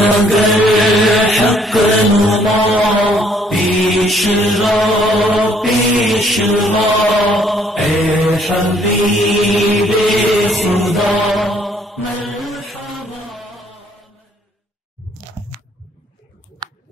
नगर हक नुमा पेशवा पेशवा ए हबीबे खुदा मरहबा।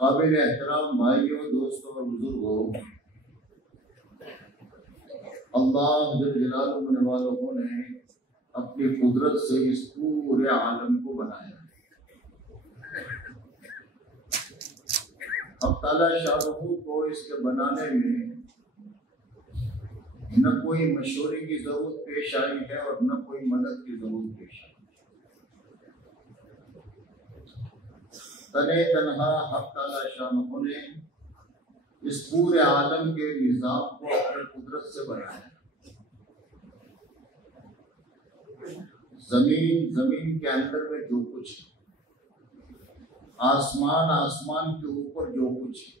काबिल एहतराम भाइयों, दोस्तों और बुजुर्गों, अल्लाह जल जलालुहु ने अपनी कुदरत से इस पूरे आलम को बनाया। अब ताला शाहू को इसके बनाने में न कोई मशवरे की जरूरत पेश आई है और न कोई मदद की जरूरत पेश आई। तने तनहा हक ताला शाहू ने इस पूरे आलम के निजाम को अपनी कुदरत से बनाया। जमीन के अंदर में जो कुछ है, आसमान के ऊपर जो कुछ है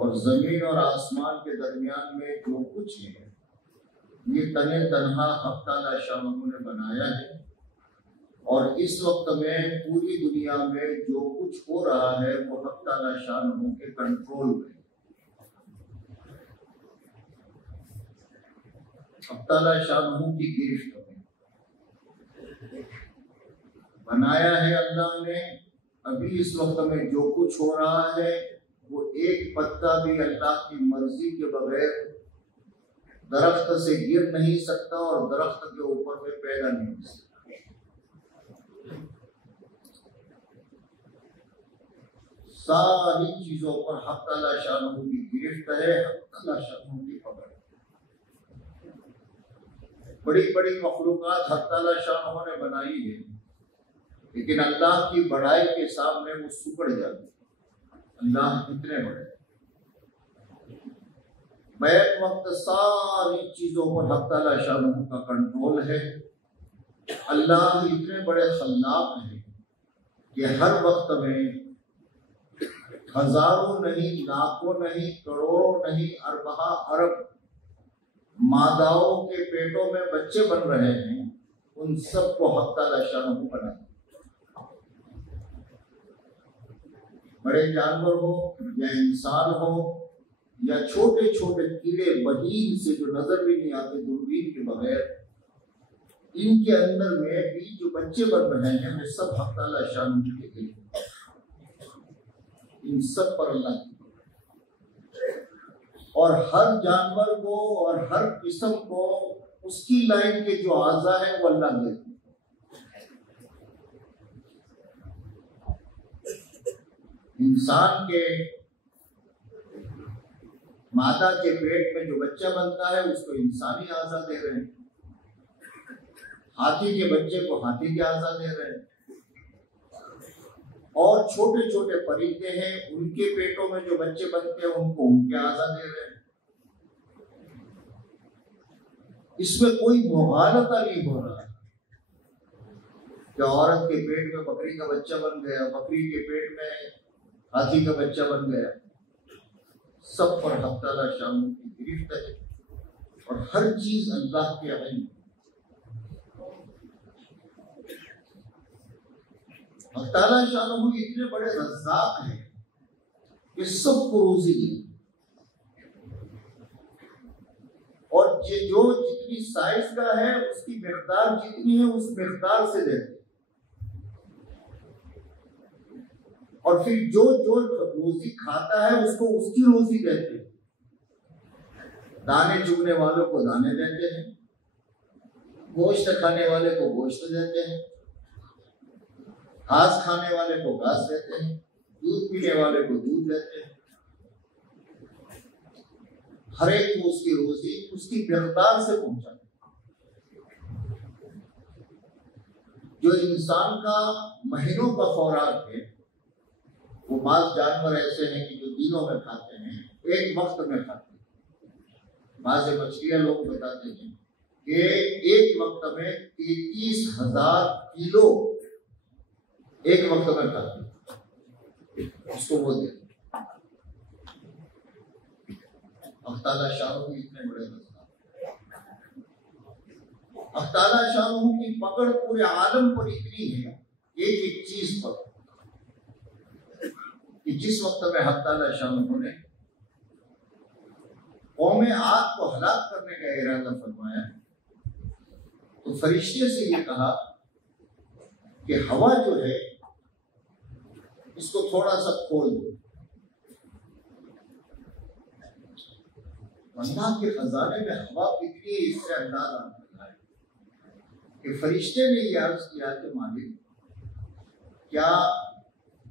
और जमीन और आसमान के दरमियान में जो कुछ है, ये तने तनहा हक ताला शाह ने बनाया है। और इस वक्त में पूरी दुनिया में जो कुछ हो रहा है वो हक ताला शाह के कंट्रोल में। हक ताला शाह की गिरफ्त बनाया है अल्लाह ने। अभी इस वक्त में जो कुछ हो रहा है वो एक पत्ता भी अल्लाह की मर्जी के बगैर दरख्त से गिर नहीं सकता और दरख्त के ऊपर में पैदा नहीं हो सकता। सारी चीजों पर हक ताला शाह की गिरफ्त है, हक ताला शाह की पकड़। बड़ी बड़ी मखलूकात हक ताला शाह ने बनाई है, लेकिन अल्लाह की बड़ाई के सामने वो सुकड़ जाती। अल्लाह कितने बड़े। बैक वक्त सारी चीजों पर हक ताला शाह का कंट्रोल है। अल्लाह इतने बड़े खल्लाक हैं कि हर वक्त में हजारों नहीं, लाखों नहीं, करोड़ों नहीं, अरबहा अरब मादाओं के पेटों में बच्चे बन रहे हैं, उन सबको हक ताला शानहू बनाया। बड़े जानवर हो या इंसान हो या छोटे छोटे कीड़े बहीन से जो नजर भी नहीं आते दूरबीन के बगैर, इनके अंदर में भी जो बच्चे बन रहे हैं वो सब हक ताला शानहू के लिए। इन सब पर अल्लाह और हर जानवर को और हर किस्म को उसकी लाइन के जो आज़ा है वो अल्लाह देते। इंसान के माता के पेट में जो बच्चा बनता है उसको इंसानी आज़ा दे रहे हैं, हाथी के बच्चे को हाथी के आज़ा दे रहे हैं, और छोटे छोटे परिंदे हैं उनके पेटों में जो बच्चे बनते हैं उनको उनके आज़ा दे रहे हैं। इसमें कोई मुगालता नहीं हो रहा है कि औरत के पेट में बकरी का बच्चा बन गया, बकरी के पेट में हाथी का बच्चा बन गया। सब पर हक ताला शानहू की गिरफ्त है और हर चीज अल्लाह के इल्म। हक ताला शानहू इतने बड़े रज़्ज़ाक़ हैं कि सबको रोज़ी दी, और ये जो जितनी साइज का है उसकी मिक़दार जितनी है उस मिक़दार से देते, और फिर जो जो रोजी खाता है उसको उसकी रोजी देते। दाने चुगने वालों को दाने देते हैं, गोश्त खाने वाले को गोश्त देते हैं, घास खाने वाले को घास देते हैं, दूध पीने वाले को दूध देते हैं। हर एक को उसकी रोजी उसकी मिक़दार से पहुंचाते। जो इंसान का महीनों का खुराक है, वो मांस जानवर ऐसे हैं कि जो दिनों में खाते हैं, एक वक्त में खाते हैं। मांस मछलियां लोग बताते हैं कि एक वक्त में 33,000 किलो एक वक्त में खाते हैं, उसको वो देते। हक ताला शानहू इतने बड़े हक ताला शानहू की पकड़ पूरे आलम पर इतनी है, एक एक चीज पर, कि जिस वक्त में हक ताला शानहू ने कौम आद को हलाक करने का इरादा फरमाया तो फरिश्ते से ये कहा कि हवा जो है इसको थोड़ा सा खोल दो। अल्लाह के खजाने में हवा कितनी है इससे अंदाजा आता है कि फरिश्ते ने ये अर्ज किया कि मालिक, क्या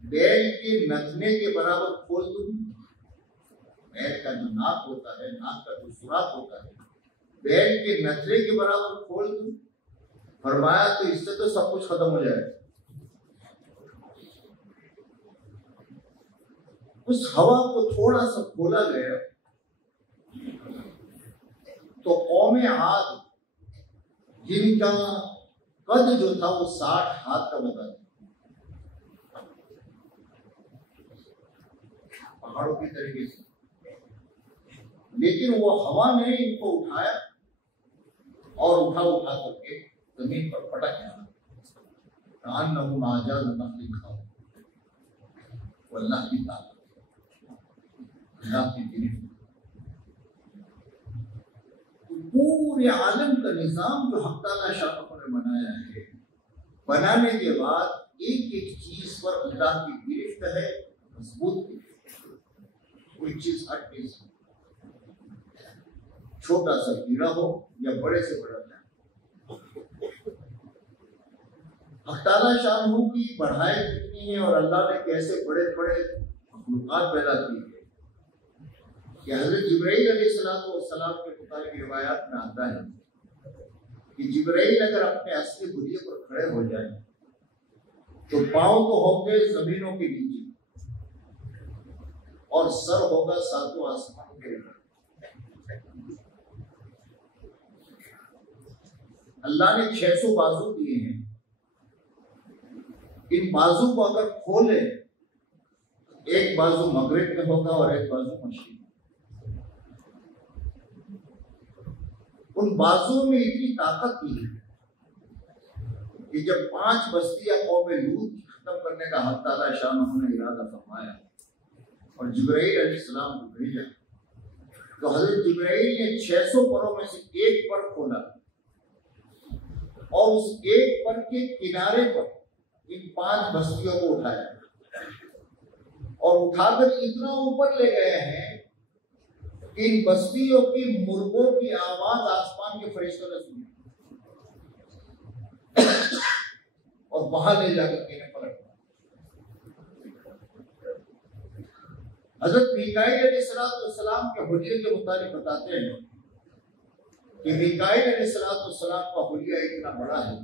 बैल के नथने के बराबर खोल दूं? बैल का जो नाक होता है, नाक का जो सुराख होता है, बैल के नथने के बराबर खोल दूं? फरमाया तो इससे तो सब कुछ खत्म हो जाएगा। उस हवा को थोड़ा सा खोला गया तो कौम आद, जिनका कद जो था वो 60 हाथ का बता था, पहाड़ों की तरीके से, लेकिन वो हवा ने इनको उठाया और उठा उठा करके जमीन पर पटक दिया। अल्लाह की ताकत, अल्लाह की गिरफ्त, पूरे आलम का निजाम जो हक ताला शानहू ने बनाया है, बनाने के बाद एक एक चीज पर अल्लाह की गिरफ्त है, मजबूत गिरफ्त। कोई चीज हट नहीं सकती, छोटा सा कीड़ा हो या बड़े से बड़ा। हक ताला शानहू की बढ़ाई कितनी है और अल्लाह ने कैसे बड़े बड़े मखलूक़ात पैदा की है कि हज़रत जिब्राईल अलैहिस्सलाम के मुताबिक रिवायात में आता है कि जिब्राईल अगर अपने असली बुनिया पर खड़े हो जाए तो पांव तो होंगे जमीनों के नीचे और सर होगा सातों आसमानों के ऊपर। अल्लाह ने 600 बाजू दिए हैं, इन बाजू को अगर खोले, एक बाजू मगरिब में होगा और एक बाजू मशरिक। उन बाजुओं में इतनी ताकत थी कि जब 5 बस्तियां कौम लूत खत्म करने का हक ताला शाह ने इरादा फरमाया और जिब्राइल अलैहिस्सलाम को भेजा, तो हजरत जिब्राइल ने 600 परों में से एक पर खोला और उस एक पर के किनारे पर इन 5 बस्तियों को उठाया और उठाकर इतना ऊपर ले गए हैं कि इन बस्तियों की मुर्गों की आवाज आसमान के फरिश्तों ने सुनी और वहां ले जाकर के पलट। हजरत मीकाईल अलैहिस्सलाम के हुलिये के मुताबिक बताते हैं कि मीकाईल अलैहिस्सलाम का हुलिया इतना बड़ा है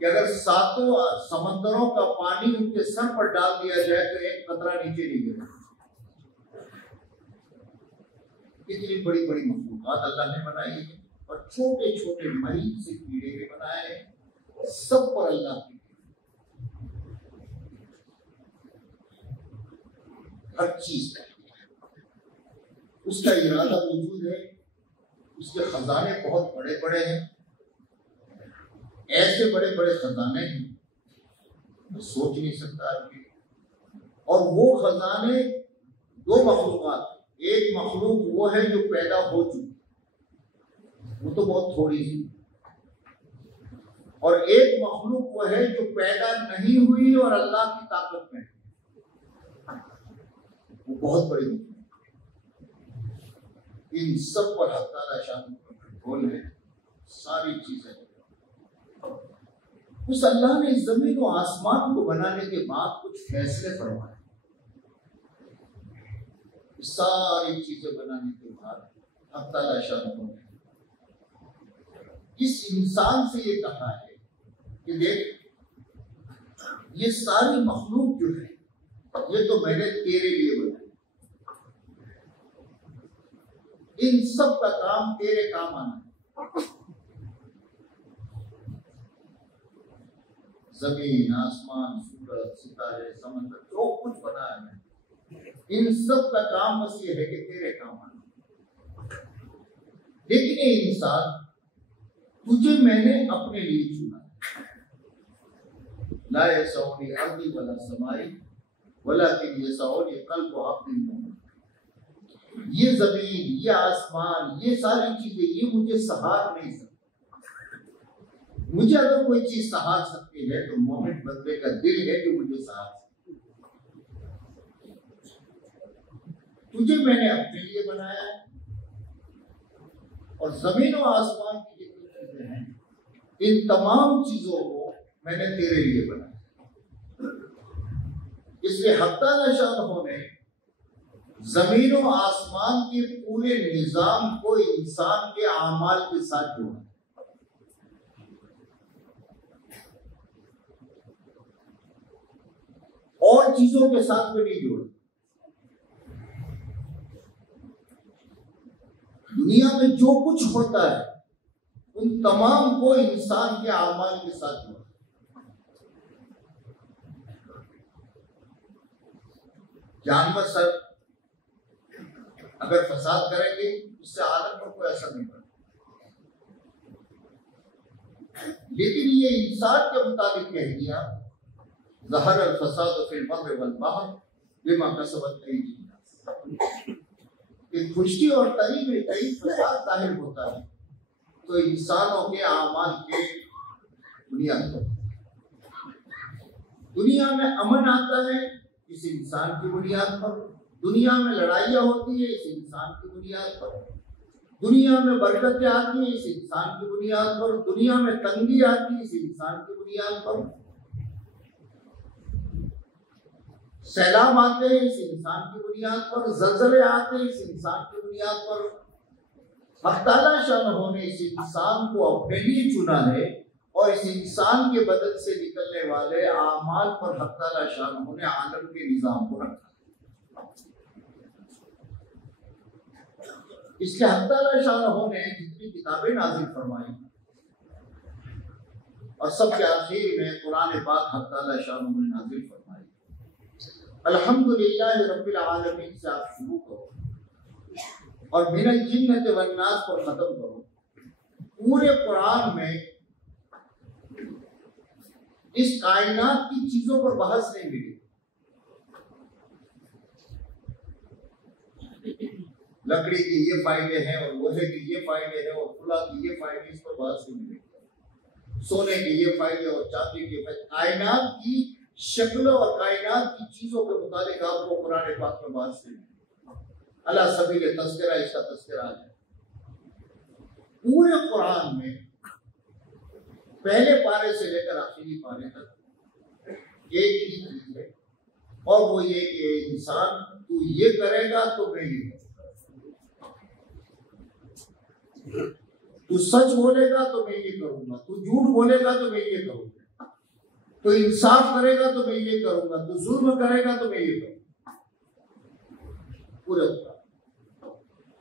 कि अगर 7 समंदरों का पानी उनके सर पर डाल दिया जाए तो एक कतरा नीचे नहीं गिरेगा। इतनी बड़ी बड़ी मखलूकात अल्लाह ने बनाई है और छोटे छोटे मरीज से कीड़े भी बनाए हैं, सब पर अल्लाह की हर चीज उसका इरादा मौजूद है। उसके खजाने बहुत बड़े बड़े हैं, ऐसे बड़े बड़े खजाने हैं मैं सोच नहीं सकता आदमी। और वो खजाने 2 मखलूकात, एक मखलूक वो है जो पैदा हो चुकी, वो तो बहुत थोड़ी सी, और एक मखलूक वो है जो पैदा नहीं हुई और अल्लाह की ताकत में, वो बहुत बड़ी मखलूक। इन सब पर हक ताला शाह का कंट्रोल है, सारी चीजें। उस अल्लाह ने जमीन और आसमान को बनाने के बाद कुछ फैसले फरमाए। सारी चीजें बनाने के बाद हक ताला शाह ने इस इंसान से ये कहा है कि देख, ये सारी मखलूक जो है ये तो मैंने तेरे लिए बनाई, इन सब का काम तेरे काम आना है। जमीन, आसमान, सूरज, सितारे, समंदर, जो कुछ बनाया है, इन सब का काम बस ये है कि तेरे काम आना। लेकिन ये इंसान, तुझे मैंने अपने लिए चुना। ला यसौनी अर्दी वला समाई वलाकिन यसौनी कल्ब अब्दिन मोमिन। ये जमीन, ये आसमान, ये सारी चीजें ये मुझे सहार नहीं सकती। मुझे अगर कोई चीज सहार सकती है तो मोमिन बंदे का दिल है जो मुझे सहार सकती है। तुझे मैंने अपने लिए बनाया है और जमीन और आसमान की जितनी चीजें हैं, इन तमाम चीजों को मैंने तेरे लिए बनाया। इसलिए हक ताला शाह ने जमीन और आसमान के पूरे निजाम को इंसान के आमाल के साथ जोड़ा। और चीजों के साथ में नहीं जोड़ा। दुनिया में जो कुछ होता है उन तमाम को इंसान के आमाल के साथ जोड़ा। जानवर सब अगर फसाद करेंगे उससे आदम पर कोई असर नहीं पड़ता, लेकिन ये इंसान के मुताबिक कह दिया ज़हर अल फसाद फिल बर्रि वल बहर बिमा कसबत अयदीन। कि खुश्की और तरी में कई फसाद जाहिर होता है तो इंसानों के आमाल के बुनियाद पर। दुनिया में अमन आता है इस इंसान की बुनियाद पर, दुनिया में लड़ाइयाँ होती है इस इंसान की बुनियाद पर, दुनिया में बरकतें आती है इस इंसान की बुनियाद पर, दुनिया में तंगी आती है इस इंसान की बुनियाद पर, सैलाब आते हैं इस इंसान की बुनियाद पर, ज़लज़ले आते हैं इस इंसान की बुनियाद पर। हक ताला शाह ने इस इंसान को अपने लिए चुना है और इस इंसान के बदन से निकलने वाले आमाल पर हक ताला शाह ने आलम के निजाम को रखा। इसलिए हक ताला शाह ने जितनी किताबें नाज़िल फरमाई और सबके आखिर में कुरान पाक हक ताला शाह ने नाज़िल फरमाई। अल्हम्दुलिल्लाह रब्बिल आलमीन से आप शुरू करो और मिनल जिन्नति वन नास पर खत्म करो। पूरे कुरान में इस कायनात की चीजों पर बहस नहीं मिली। लकड़ी के ये फायदे हैं और लोहे के ये फायदे हैं और फुला के ये फायदे, इस पर बहस नहीं मिली। सोने के ये फायदे और चांदी के फायदे, कायनात की शक्लों और कायनात की चीजों के मुताबिक आपको कुरान पाक में बहस नहीं मिली। अल्लाह सभी के तस्करा, इसका तस्करा है। पूरे कुरान में पहले पारे से लेकर आखिरी पारे तक एक ही चीज है, और वो ये कि इंसान तू ये करेगा तो मैं ये करूंगा, तू सच बोलेगा तो मैं ये करूंगा, तू झूठ बोलेगा तो मैं ये करूंगा, तू इंसाफ करेगा तो मैं ये करूंगा, तू जुल्म करेगा तो मैं ये करूंगा। पूरे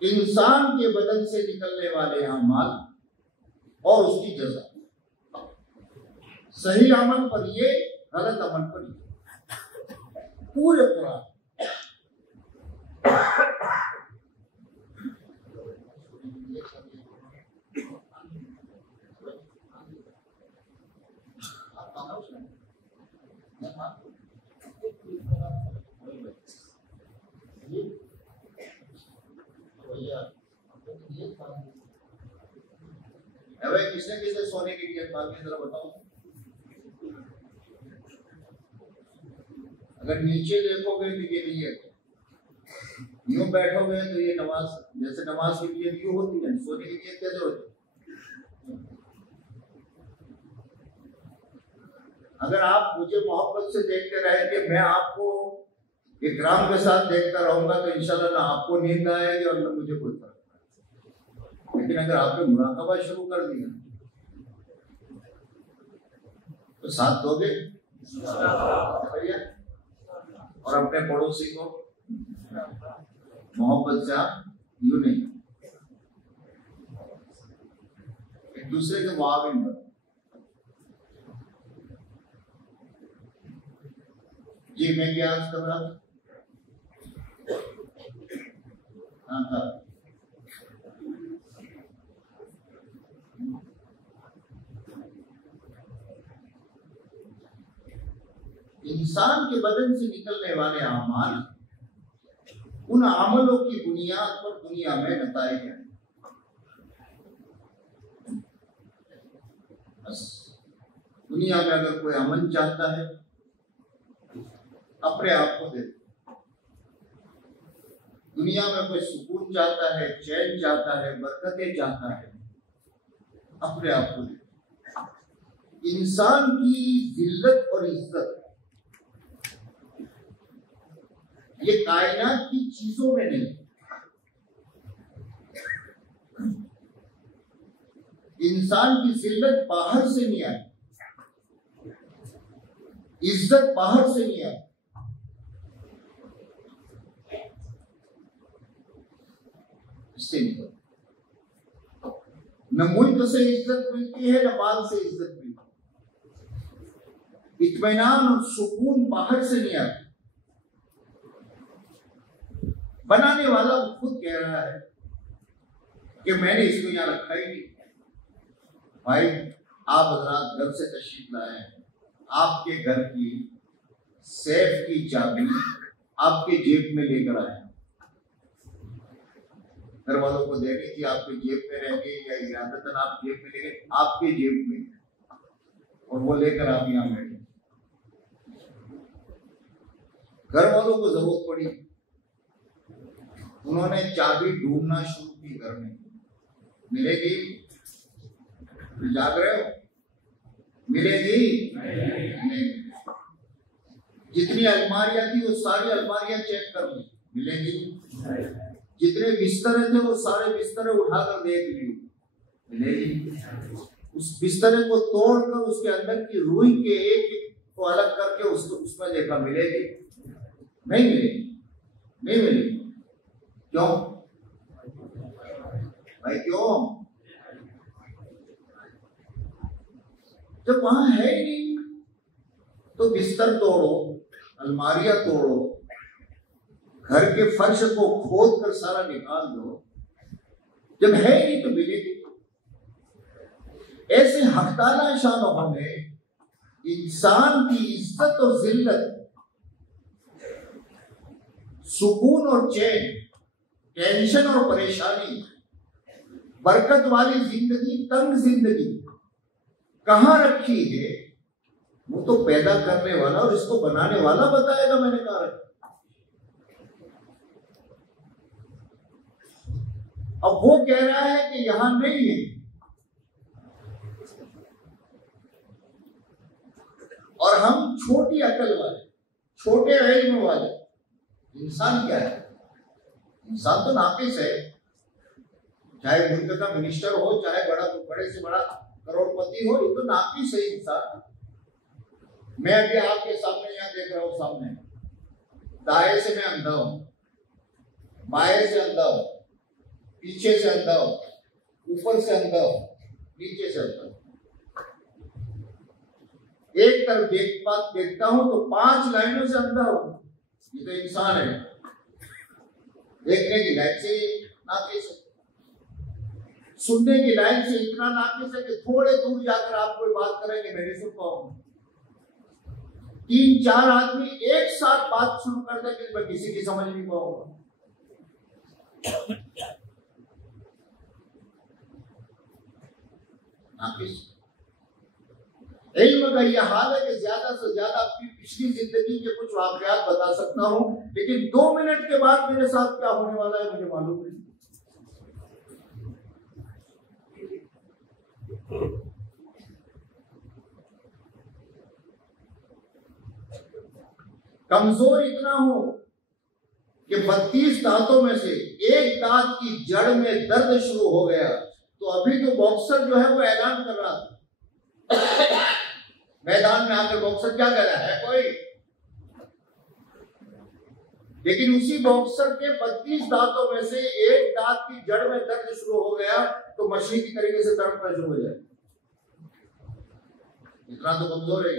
इंसान के बदन से निकलने वाले अमाल और उसकी जज़ा, सही अमल पर ये, गलत अमल पर ये, पूरे कुरान। किसने किसने सोने की नियत मांगी जरा बताओ। अगर नीचे देखोगे तो ये नियत, यूं बैठोगे तो ये नमाज, जैसे नमाज की नियत यूं होती है, सोने की नियत कैसे होती है? अगर आप मुझे मोहब्बत से देखते रहेंगे, मैं आपको इकराम के साथ देखता रहूंगा, तो इंशाल्लाह ना आपको नींद आएगी और ना मुझे कोई फर्क। लेकिन अगर आपने मुराकबा शुरू कर दिया तो साथ दोगे भैया, और अपने पड़ोसी को मोहब्बत से आप यूं नहीं, एक दूसरे के मुआविन बनो। जी मैं क्या अर्ज कर रहा था? हाँ था, इंसान के बदन से निकलने वाले अमाल, उन अमलों की बुनियाद पर दुनिया में नताइज हैं। बस दुनिया में अगर कोई अमन चाहता है, अपने आप को दे। दुनिया में कोई सुकून चाहता है, चैन चाहता है, बरकतें चाहता है, अपने आप को दे। इंसान की जिल्लत और इज्जत ये कायनात की चीजों में नहीं, इंसान की जिल्लत बाहर से नहीं आई, इज्जत बाहर से नहीं आई। इससे नहीं, न मुल्क से इज्जत मिलती है, न माल से इज्जत मिलती है। इत्मीनान और सुकून बाहर से नहीं आता। बनाने वाला खुद कह रहा है कि मैंने इसको यहाँ रखा ही नहीं। भाई आप हजरात घर से तशरीफ लाए हैं, आपके घर की सेफ की चाबी आपके जेब में लेकर आए, घर वालों को देनी थी, आपके जेब में रह गई या इरादतन आप जेब में ले गए, आपके जेब में, और वो लेकर आप यहाँ बैठे। घर वालों को जरूरत पड़ी, उन्होंने चाबी ढूंढना शुरू की, घर में मिलेगी, जाग रहे हो, मिलेगी नहीं। जितनी अलमारियां थी वो सारी अलमारियां चेक कर ली, मिलेगी। जितने बिस्तर थे वो सारे बिस्तर उठाकर देख लिए, मिलेगी। उस बिस्तर को तोड़कर उसके अंदर की रूई के एक को अलग करके उसको उसमें देखा, मिलेगी नहीं, मिलेगी नहीं मिलेगी। क्यों भाई, क्यों? जब वहां है ही नहीं तो बिस्तर तोड़ो, अलमारियां तोड़ो, घर के फर्श को खोद कर सारा निकाल दो। जब है ही नहीं तो मिलेगी। ऐसे हक ताला शाह ने इंसान की इज्जत और जिल्लत, सुकून और चैन, टेंशन और परेशानी, बरकत वाली जिंदगी, तंग जिंदगी कहां रखी है, वो तो पैदा करने वाला और इसको बनाने वाला बताएगा। मैंने कहा अब वो कह रहा है कि यहां नहीं है, और हम छोटी अकल वाले, छोटे इल्म वाले। इंसान क्या है? इंसान तो नाकिस है, चाहे मुल्क का मिनिस्टर हो, चाहे बड़े से बड़ा करोड़पति हो, ये तो नाकिस है इंसान। मैं अभी आपके सामने यहाँ देख रहा हूँ, सामने दाएं से मैं अंधा हूं, बाएं से अंधा हूं, पीछे से अंधा हूं, ऊपर से अंधा हूं, नीचे से अंधा हूं। एक तरफ देखता हूं तो 5 लाइनों से अंधा हूं। ये तो इंसान है, देखने की लाइन से नाकिस है, सुनने की लाइन से इतना नाकिस है कि थोड़े दूर जाकर आप कोई बात करेंगे मैं नहीं सुन पाऊंगा। 3-4 आदमी एक साथ बात शुरू कर देंगे, मैं किसी की समझ नहीं पाऊंगा। नाकिस। इल्म का यह हाल है कि ज्यादा से ज्यादा अपनी पिछली जिंदगी के कुछ वाकयात बता सकता हूं, लेकिन 2 मिनट के बाद मेरे साथ क्या होने वाला है मुझे मालूम नहीं। कमजोर इतना हो कि 32 दांतों में से एक दांत की जड़ में दर्द शुरू हो गया, तो अभी तो बॉक्सर जो है वो ऐलान कर रहा था मैदान में आकर, बॉक्सर क्या कह रहा है कोई, लेकिन उसी बॉक्सर के 32 दांतों में से एक दांत की जड़ में दर्द शुरू हो गया तो मशीन की तरीके से तड़पना शुरू हो जाए। इतना तो कमजोर है।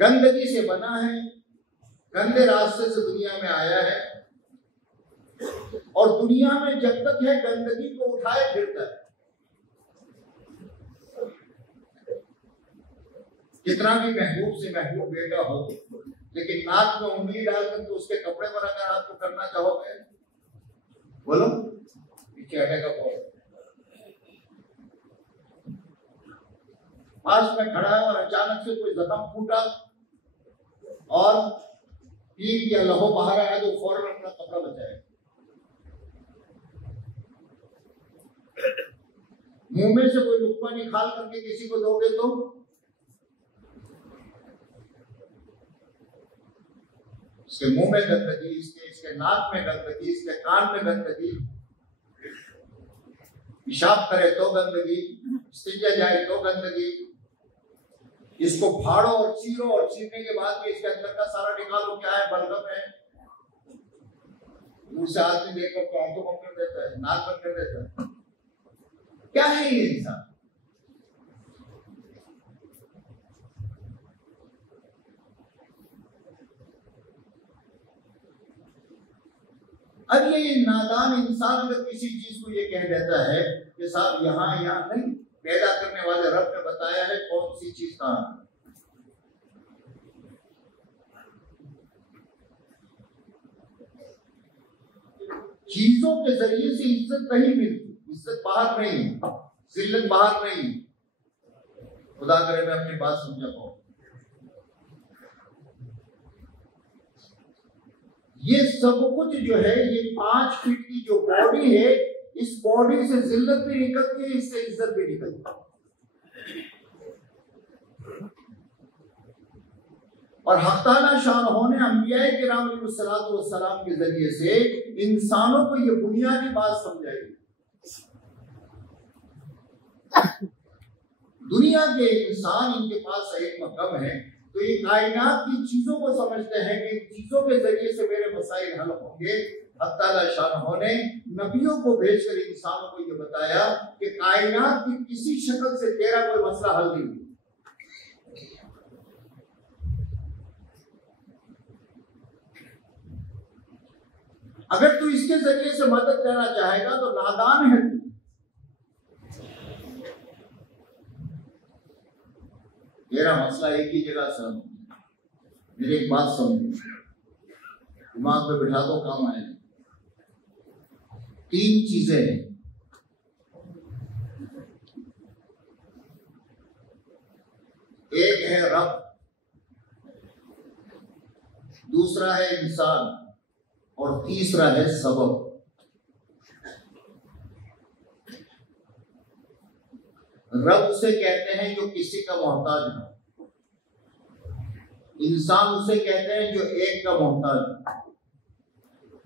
गंदगी से बना है, गंदे रास्ते से दुनिया में आया है, और दुनिया में जब तक है गंदगी को उठाए फिरता है। कितना भी महबूब से महबूब बेटा हो, लेकिन नाक में उंगली डालकर तो उसके कपड़े पर अगर आपको करना चाहोगे, बोलो पीछे हटेगा बोल। पास में खड़ा है और अचानक से कोई जख्म फूटा और पीप या लहू बाहर आया तो फौरन अपना कपड़ा बचाएगा। मुंह में से कोई लुकमा निकाल करके किसी को दोगे तो इसके मुंह में गंदगी, इसके नाक में गंदगी, इसके कान में गंदगी, पेशाब करे तो गंदगी, इस्तिंजा जाए तो गंदगी, इसको फाड़ो और चीरो और चीरने के बाद भी इसके अंदर का सारा निकालो, क्या है बलगम है। मुंह से आदमी देखकर तो आंखों बंद कर देता है, नाक बंद कर देता है। क्या है ये इंसान? अब ये नादान इंसान अगर किसी चीज को ये कह देता है कि साहब यहाँ नहीं, पैदा करने वाले रब ने बताया है कौन सी चीज कहां। चीजों के जरिए से इज्जत नहीं मिलती, इज्जत बाहर नहीं, जिल्लत बाहर नहीं। खुदा करे मैं अपनी बात समझा पाऊं। ये सब कुछ जो है, ये 5 फीट की जो बॉडी है, इस बॉडी से जिल्लत भी निकलती है, इससे इज्जत भी निकलती है। और हक़्क़ाना शान ने अंबिया किराम अलैहिस्सलाम के जरिए से इंसानों को ये बुनियादी बात समझाई। दुनिया के इंसान, इनके पास इल्म कम है, तो ये कायनात की चीजों को समझते हैं कि इन चीजों के जरिए से मेरे मसाइल हल होंगे। अल्लाह शाह ने नबियों को भेजकर इंसानों को ये बताया कि कायनात की किसी शक्ल से तेरा कोई मसला हल नहीं हुआ। इसके जरिए से मदद करना चाहेगा तो नादान है तू। तेरा मसला एक ही जगह से हल। मेरी एक बात समझो, दिमाग पे बिठा दो, काम आएगा। 3 चीजें हैं। एक है रब, दूसरा है इंसान और तीसरा है सबब। रब उसे कहते हैं जो किसी का मोहताज है, इंसान उसे कहते हैं जो एक का मोहताज है,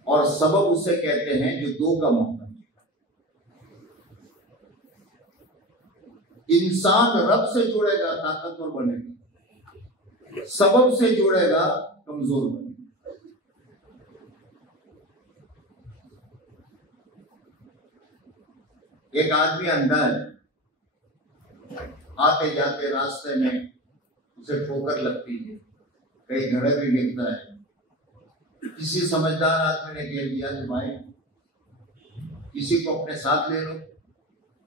और सबब उसे कहते हैं जो 2 का मोहताज है। इंसान रब से जुड़ेगा ताकतवर बनेगा, सबब से जुड़ेगा कमजोर बनेगा। एक आदमी अंधा है, आते जाते रास्ते में उसे ठोकर लगती है, कई घड़े भी गिरता है। किसी समझदार आदमी ने कह दिया कि भाई किसी को अपने साथ ले लो,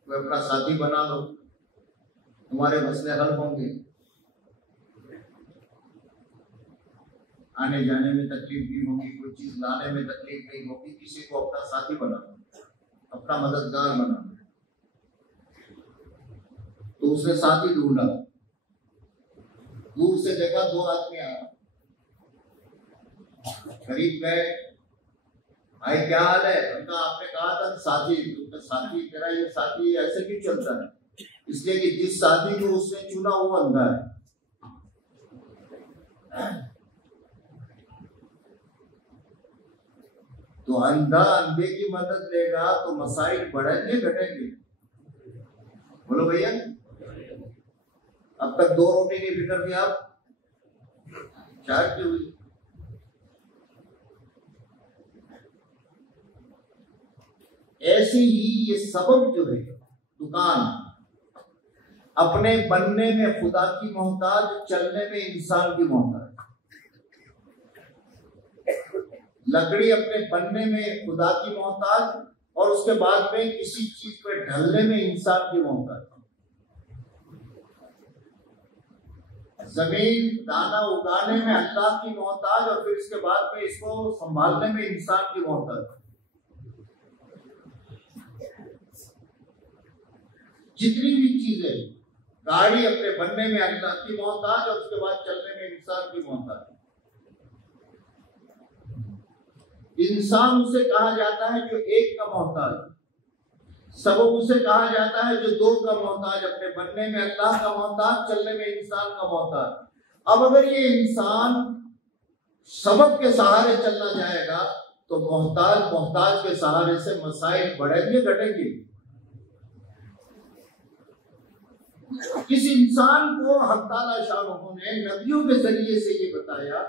कोई अपना साथी बना लो, तुम्हारे मसले हल होंगे। आने जाने में तकलीफ नहीं होगी, कोई चीज लाने में तकलीफ नहीं होगी। किसी को अपना साथी बना लो, अपना मददगार बना लो। तो उसने साथी ढूंढा, दूर से देखा 2 आदमी आ, करीब गए, भाई क्या हाल है? उनका आपने कहा था साथी, तो साथी तेरा ये साथी ऐसे क्यों चलता है? इसलिए कि जिस साथी को उसने चुना वो अंधा है। तो अंधा अंधे की मदद लेगा तो मसाइल बढ़ेंगे घटेंगे? बोलो भैया। अब तक 2 रोटी की फिक्र थी, आप 4 की हुई। ऐसे ही ये सबब जो है, दुकान अपने बनने में खुदा की मोहताज, चलने में इंसान की मोहताज। लकड़ी अपने बनने में खुदा की मोहताज और उसके बाद में किसी चीज पे ढलने में इंसान की मोहताज। जमीन दाना उगाने में अल्लाह की मोहताज और फिर इसके बाद में इसको संभालने में इंसान की मोहताज। जितनी भी चीजें, गाड़ी अपने बनने में अल्लाह की मोहताज और उसके बाद चलने में इंसान की मोहताज। इंसान उसे कहा जाता है जो एक का मोहताज, सबब उसे कहा जाता है जो 2 का मोहताज, अपने बनने में अल्लाह का मोहताज, चलने में इंसान का मोहताज। अब अगर ये इंसान सबब के सहारे चलना जाएगा तो मोहताज के सहारे से मसाइल बढ़ेंगे घटेंगे? इस इंसान को अल्लाह ताला शाह ने नबियों के जरिए से ये बताया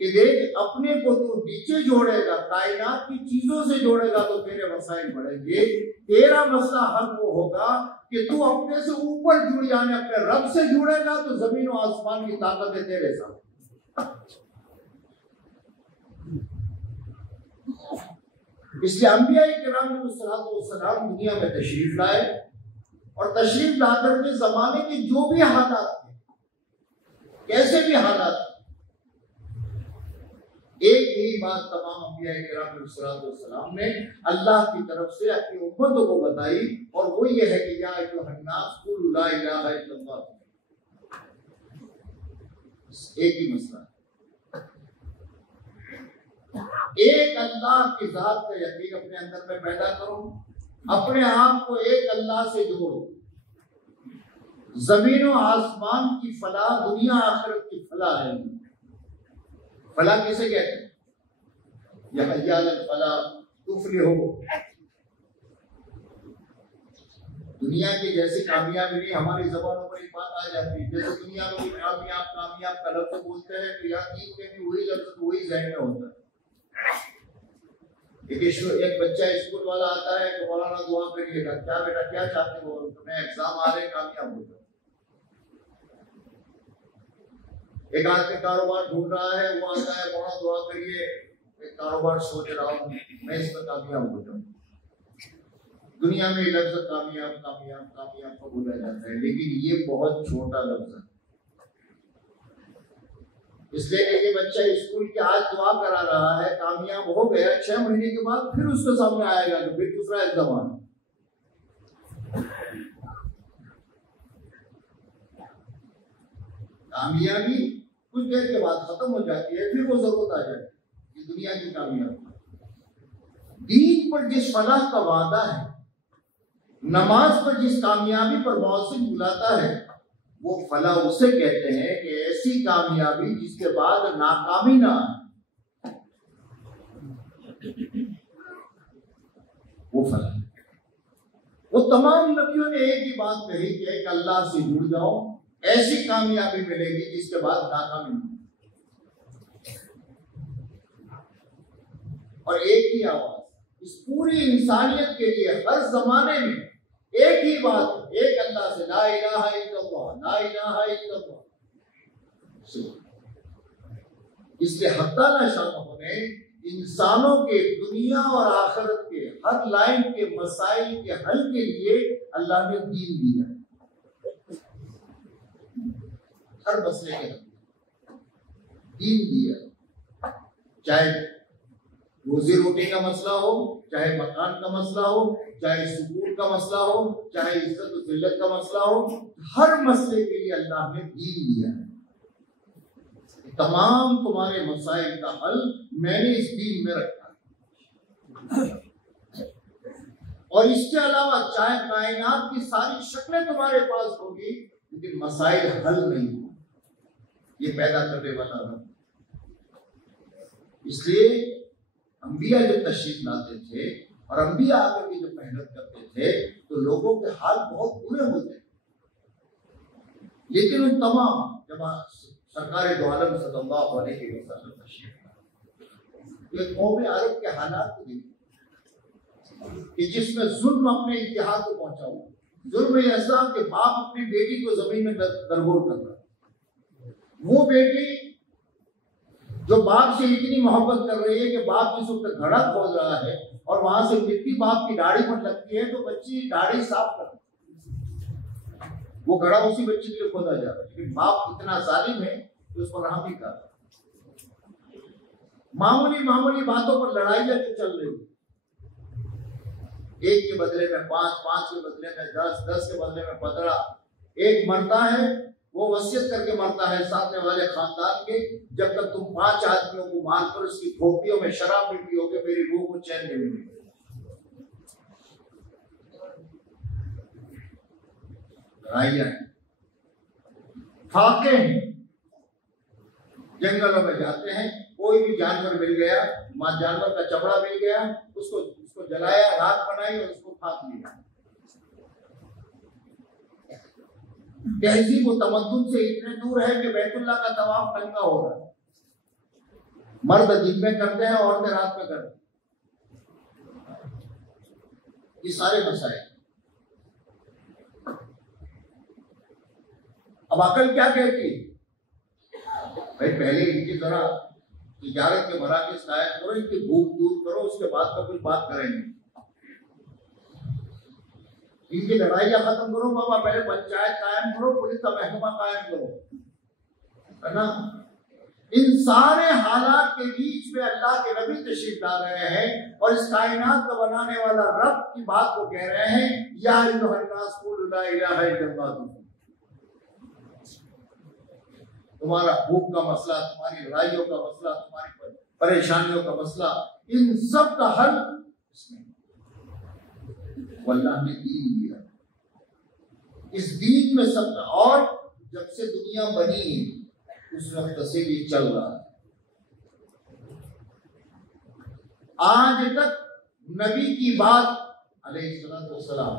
कि देख, अपने को तू नीचे जोड़ेगा, कायनात की चीजों से जोड़ेगा तो तेरे मसाइल बढ़ेंगे। तेरा मसला हल वो होगा कि तू अपने से ऊपर जुड़, यानी अपने रब से जुड़ेगा तो जमीन और आसमान की ताकत है तेरे साथ। इसलिए अंबिया किराम दुनिया में तशरीफ लाए और तशरीफ लाकर के जमाने के जो भी हालात थे, कैसे भी हालात, एक ही बात तमाम अंबिया किराम ने अल्लाह की तरफ से अपनी उम्मतों को बताई और वो ये है कि या अय्युहन्नास कुलू ला इलाहा इल्लल्लाह। एक ही मसला, एक अल्लाह की जात का यकीन अपने अंदर में पैदा करो, अपने आप को एक अल्लाह से जोड़ो। जमीन और आसमान की फलाह दुनिया आखिरत की फलाह है। फलाह किसे कहते हैं? यह फलाह तुफलिहू। दुनिया की जैसी कामयाबी नहीं, हमारी जबानों पर एक बात आ जाती है, जैसे दुनिया में कामयाब का लफ्ज़ बोलते हैं तो या दीन में भी वही लफ्ज़ वही ज़हन में होता है। एक बच्चा स्कूल वाला आता है तो मौलाना दुआ करिएगा, क्या बेटा क्या चाहते हो? तुम्हें एग्जाम आ रहे हैं, कामयाब हो जाओ। एक आदमी कारोबार ढूंढ रहा है, वो आता है, मौलाना दुआ करिए एक कारोबार सोच रहा हूँ, मैं इसमें कामयाब हो जाऊँ। दुनिया में लफ्ज कामयाब कामयाब कामयाब को बोला जाता है, लेकिन ये बहुत छोटा लफ्ज है। इसलिए कि ये बच्चा स्कूल के आज दुआ करा रहा है, कामयाब हो गया, 6 महीने के बाद फिर उसके सामने आएगा कि फिर दूसरा एग्जाम। कामयाबी कुछ देर के बाद खत्म हो जाती है, फिर वो जरूरत आ जाती है दुनिया की कामयाबी। दीन पर जिस फलाह का वादा है, नमाज पर जिस कामयाबी पर मौसिम बुलाता है, वो फलाह उसे कहते हैं कि ऐसी कामयाबी जिसके बाद नाकामी ना आए, वो फलाह। वो तमाम नबियों ने एक ही बात कही कि एक अल्लाह से जुड़ जाओ, ऐसी कामयाबी मिलेगी जिसके बाद नाकामी ना। और एक ही आवाज इस पूरी इंसानियत के लिए हर जमाने में एक ही बात, एक अल्लाह से, ला इलाहा इल्लल्लाह, ला इलाहा इल्लल्लाह। इसलिए हत्ता शाह ने इंसानों के दुनिया और आखिरत के हर लाइन के मसाइल के हल के लिए अल्लाह ने दीन दिया। हर मसले के दीन दिया, चाहे रोजी रोटी का मसला हो, चाहे मकान का मसला हो, चाहे सुकून का मसला हो, चाहे इज्जत और जिल्लत का मसला हो, हर मसले के लिए अल्लाह ने दीन दिया है। तमाम तुम्हारे मसाइल का हल मैंने इस दीन में रखा है। और इसके अलावा चाहे कायनात की सारी शक्लें तुम्हारे पास होगी, लेकिन मसाइल हल नहीं हो, ये पैदा करने वाला रब। इसलिए अंबिया जब तशरीफ लाते थे और अंबिया आकर के जब मेहनत करते थे तो लोगों के हाल बहुत बुरे होते थे, लेकिन उन तमाम जब सरकार दो आलम सल्लल्लाहु अलैहि वसल्लम तशरीफ लाए, कौम अरब के हालात को देखे कि जिसमें जुल्म अपने इंतहा को पहुंचा हुआ। जुल्म ऐसा कि बाप अपनी बेटी को जमीन में दरगोर कर रहा है। वो बेटी जो बाप से इतनी मोहब्बत कर रही है कि बाप जिस वक्त घड़ा खोद रहा है और वहां से मिट्टी बाप की दाढ़ी पर लगती है तो बच्ची दाढ़ी साफ कर, वो घड़ा उसी बच्ची के लिए खोदा जा रहा है, लेकिन बाप इतना जालिम है कि उस पर रहम नहीं कर रहा। मामूली मामूली बातों पर लड़ाइयां जो चल रही, एक के बदले में 5, 5 के बदले में 10, 10 के बदले में 15। एक मरता है, वो वसीयत करके मरता है सामने वाले खानदान के, जब तक तुम 5 आदमियों को मारकर उसकी खोपड़ियों में शराब भी पियोगे, मेरी रूह को चैन नहीं मिलेगी। लड़ाइयां फाके हैं, जंगलों में जाते हैं, कोई भी जानवर मिल गया, जानवर का चमड़ा मिल गया, उसको जलाया, राख बनाई और उसको फाक लिया। तहजीब और तमद्दुन से इतने दूर है कि बैतुल्लाह का तवाफ नंगा हो रहा है। मर्द दिन में करते हैं, औरतें रात में करते हैं। ये सारे मसाइल। अब अकल क्या कहती है? भाई पहले इनकी जरा तिजारत के मराकज़ कायम करो, इनकी भूख दूर करो, उसके बाद तो कुछ बात करेंगे। इनकी लड़ाइयां खत्म करो बाबा, पहले पंचायत कायम करो, पुलिस का महकमा कायम करो, है ना। इन सारे हालात के बीच में अल्लाह के नबी तशरीफ ला रहे हैं और इस कायनात को बनाने वाला रब की बात को कह रहे हैं, या अय्युहन्नास कुलू ला इलाहा इल्लल्लाह। तुम्हारा भूख का मसला, तुम्हारी लड़ाइयों का मसला, तुम्हारी परेशानियों का मसला, इन सब का हल अल्लाह ने दीन दिया। इस दीन में सब, और जब से दुनिया बनी उस वक्त से ये चल रहा है। आज तक नबी की बात अलैहिस्सलाम,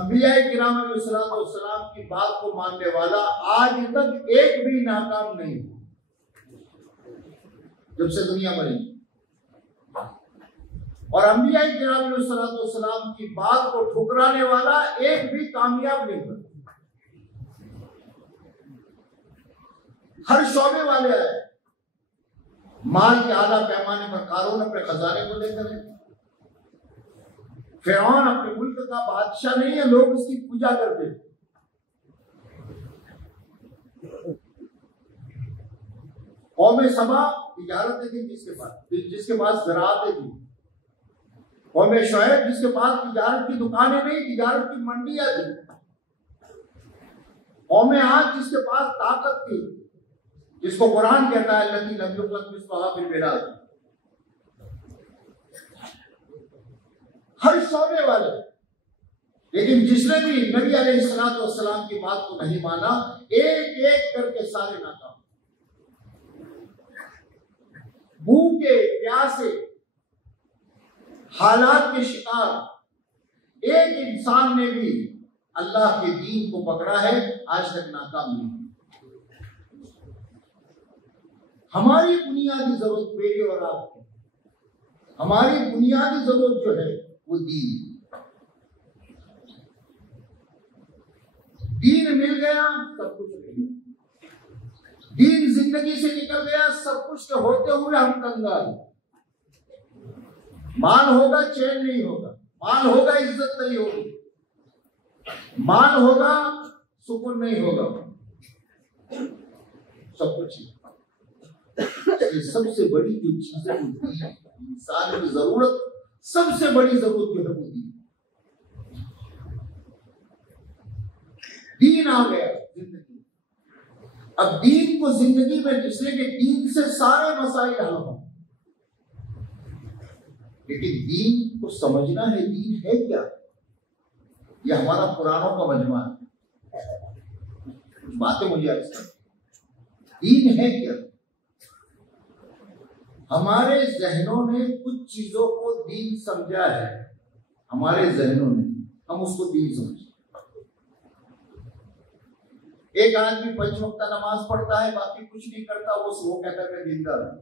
अंबिया किराम अलैहिस्सलाम की बात को मानने वाला आज तक एक भी नाकाम नहीं जब से दुनिया बनी। और अंबिया किराम अलैहिस्सलाम की बात को ठुकराने वाला एक भी कामयाब नहीं बना। हर शोबे वाले आए, माल के आला पैमाने पर कारून अपने खजाने को लेकर है। फिरौन अपने मुल्क का बादशाह नहीं है, लोग उसकी पूजा करते हैं। कौम सबा तिजारतें थी जिसके पास ज़राअतें थी। कौम शुएब जिसके पास तिजारत की दुकानें नहीं, तिजारत की मंडियां थी। कौम आद जिसके पास ताकत थी, जिसको कुरान कहता है लती लम युखलक मिस्लुहा फिल बिलाद, हर शौबे वाले। लेकिन जिसने भी नबी अलैहिस्सलातु वस्सलाम की बात को नहीं माना, एक एक करके सारे नाकाम। भूखे प्यासे हालात के शिकार एक इंसान ने भी अल्लाह के दीन को पकड़ा है, आज तक नाकाम नहीं। हमारी बुनियादी जरूरत मेरी और आपकी, हमारी बुनियादी जरूरत जो है वो दीन। दीन मिल गया सब कुछ मिल गया। दीन जिंदगी से निकल गया, सब कुछ के होते हुए हम कंगाल। माल होगा चैन नहीं होगा, माल होगा इज्जत नहीं होगी, माल होगा सुकून नहीं होगा, सब कुछ ही। सबसे बड़ी जो चीजें होती है इंसान की जरूरत, सबसे बड़ी जरूरत जो है वो दीन आ गया जिंदगी। अब दीन को जिंदगी में जिसने के दीन से सारे मसाइल हल हो, लेकिन दीन को समझना है। दीन है क्या? ये हमारा पुरानों का मजमा है। कुछ बातें मुझे अर्ज कर, दीन है क्या? हमारे जहनों ने कुछ चीजों को दीन समझा है, हमारे जहनों ने, हम उसको दीन समझे। एक आदमी 5 वक्त नमाज पढ़ता है, बाकी कुछ नहीं करता, वो कहता है मैं दीनदार हूं।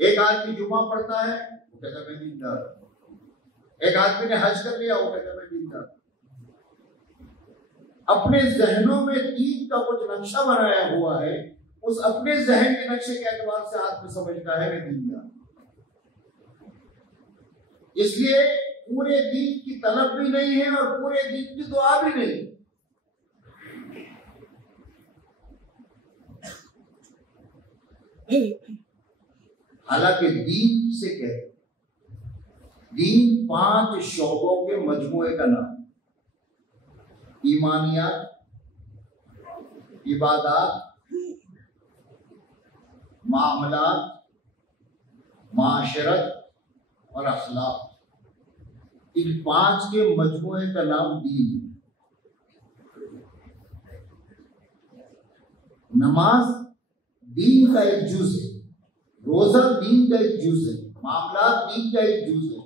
एक आदमी जुमा पढ़ता है, वो कहता है मैं दीनदार हूं। एक आदमी ने हज कर लिया, वो कहता है मैं दीनदार हूं। अपने जहनों में दीन का कुछ नक्शा बनाया हुआ है, उस अपने जहन के नक्शे के एतबार से आदमी समझता है मैं दीनदार। इसलिए पूरे दीन की तलब भी नहीं है और पूरे दीन की दुआ भी नहीं। हालांकि दीन से कहते, दीन 5 शोबों के मजमूए का नाम। ईमानियात, इबादत, मामलात, माशरत और अखलाक। इन 5 के मजमूए का नाम दीन है। नमाज दीन का एक जुज है, रोजा दीन का एक जुज है, मामलात दीन का एक जुज है।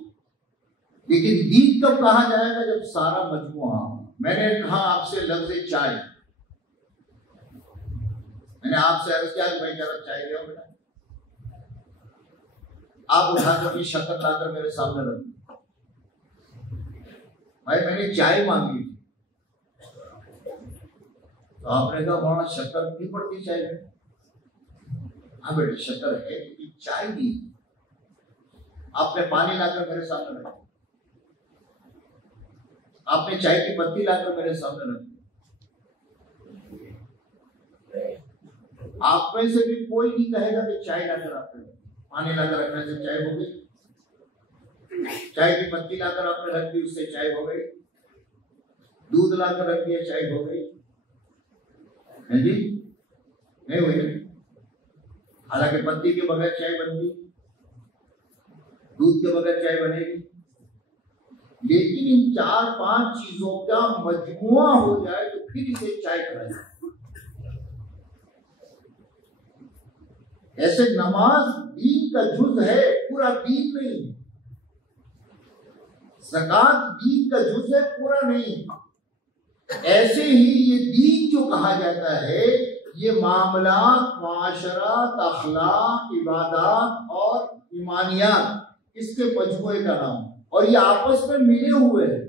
लेकिन दीन कब कहा जाएगा? जब सारा मजमुआ। मैंने कहा आपसे लफ्ज़ चाय, मैंने आपसे अर्ज किया भाई जरा चाय ले बेटा, आप उठाकर अपनी शक्कर लाकर मेरे सामने रख दी। भाई मैंने चाय मांगी, तो आपने कहा वहां शक्कर नहीं पड़ती चाय में। हाँ बेटे शक्कर है, लेकिन चाय दी। आपने पानी लाकर मेरे सामने रखा, आपने चाय की पत्ती लाकर मेरे सामने रखी। आप में से भी कोई नहीं कहेगा कि चाय लाकर आपने, पानी लाकर रखने से चाय हो गई, चाय की पत्ती लाकर आपने रख दी उससे चाय हो गई, दूध लाकर रख दिया चाय हो गई, है जी? नहीं हुई। हालांकि पत्ती के बगैर चाय बनती, दूध के बगैर चाय बनेगी, लेकिन इन 4-5 चीजों का मजमुआ हो जाए तो फिर इसे चाय कहा जाए। ऐसे नमाज दीन का जुज है, पूरा दीन नहीं। ज़कात दीन का जुज है, पूरा नहीं। ऐसे ही ये दीन जो कहा जाता है, ये मामलात, माशरात, अखलाक, इबादत और ईमानियात, इसके मजमूए का नाम। और ये आपस में मिले हुए हैं।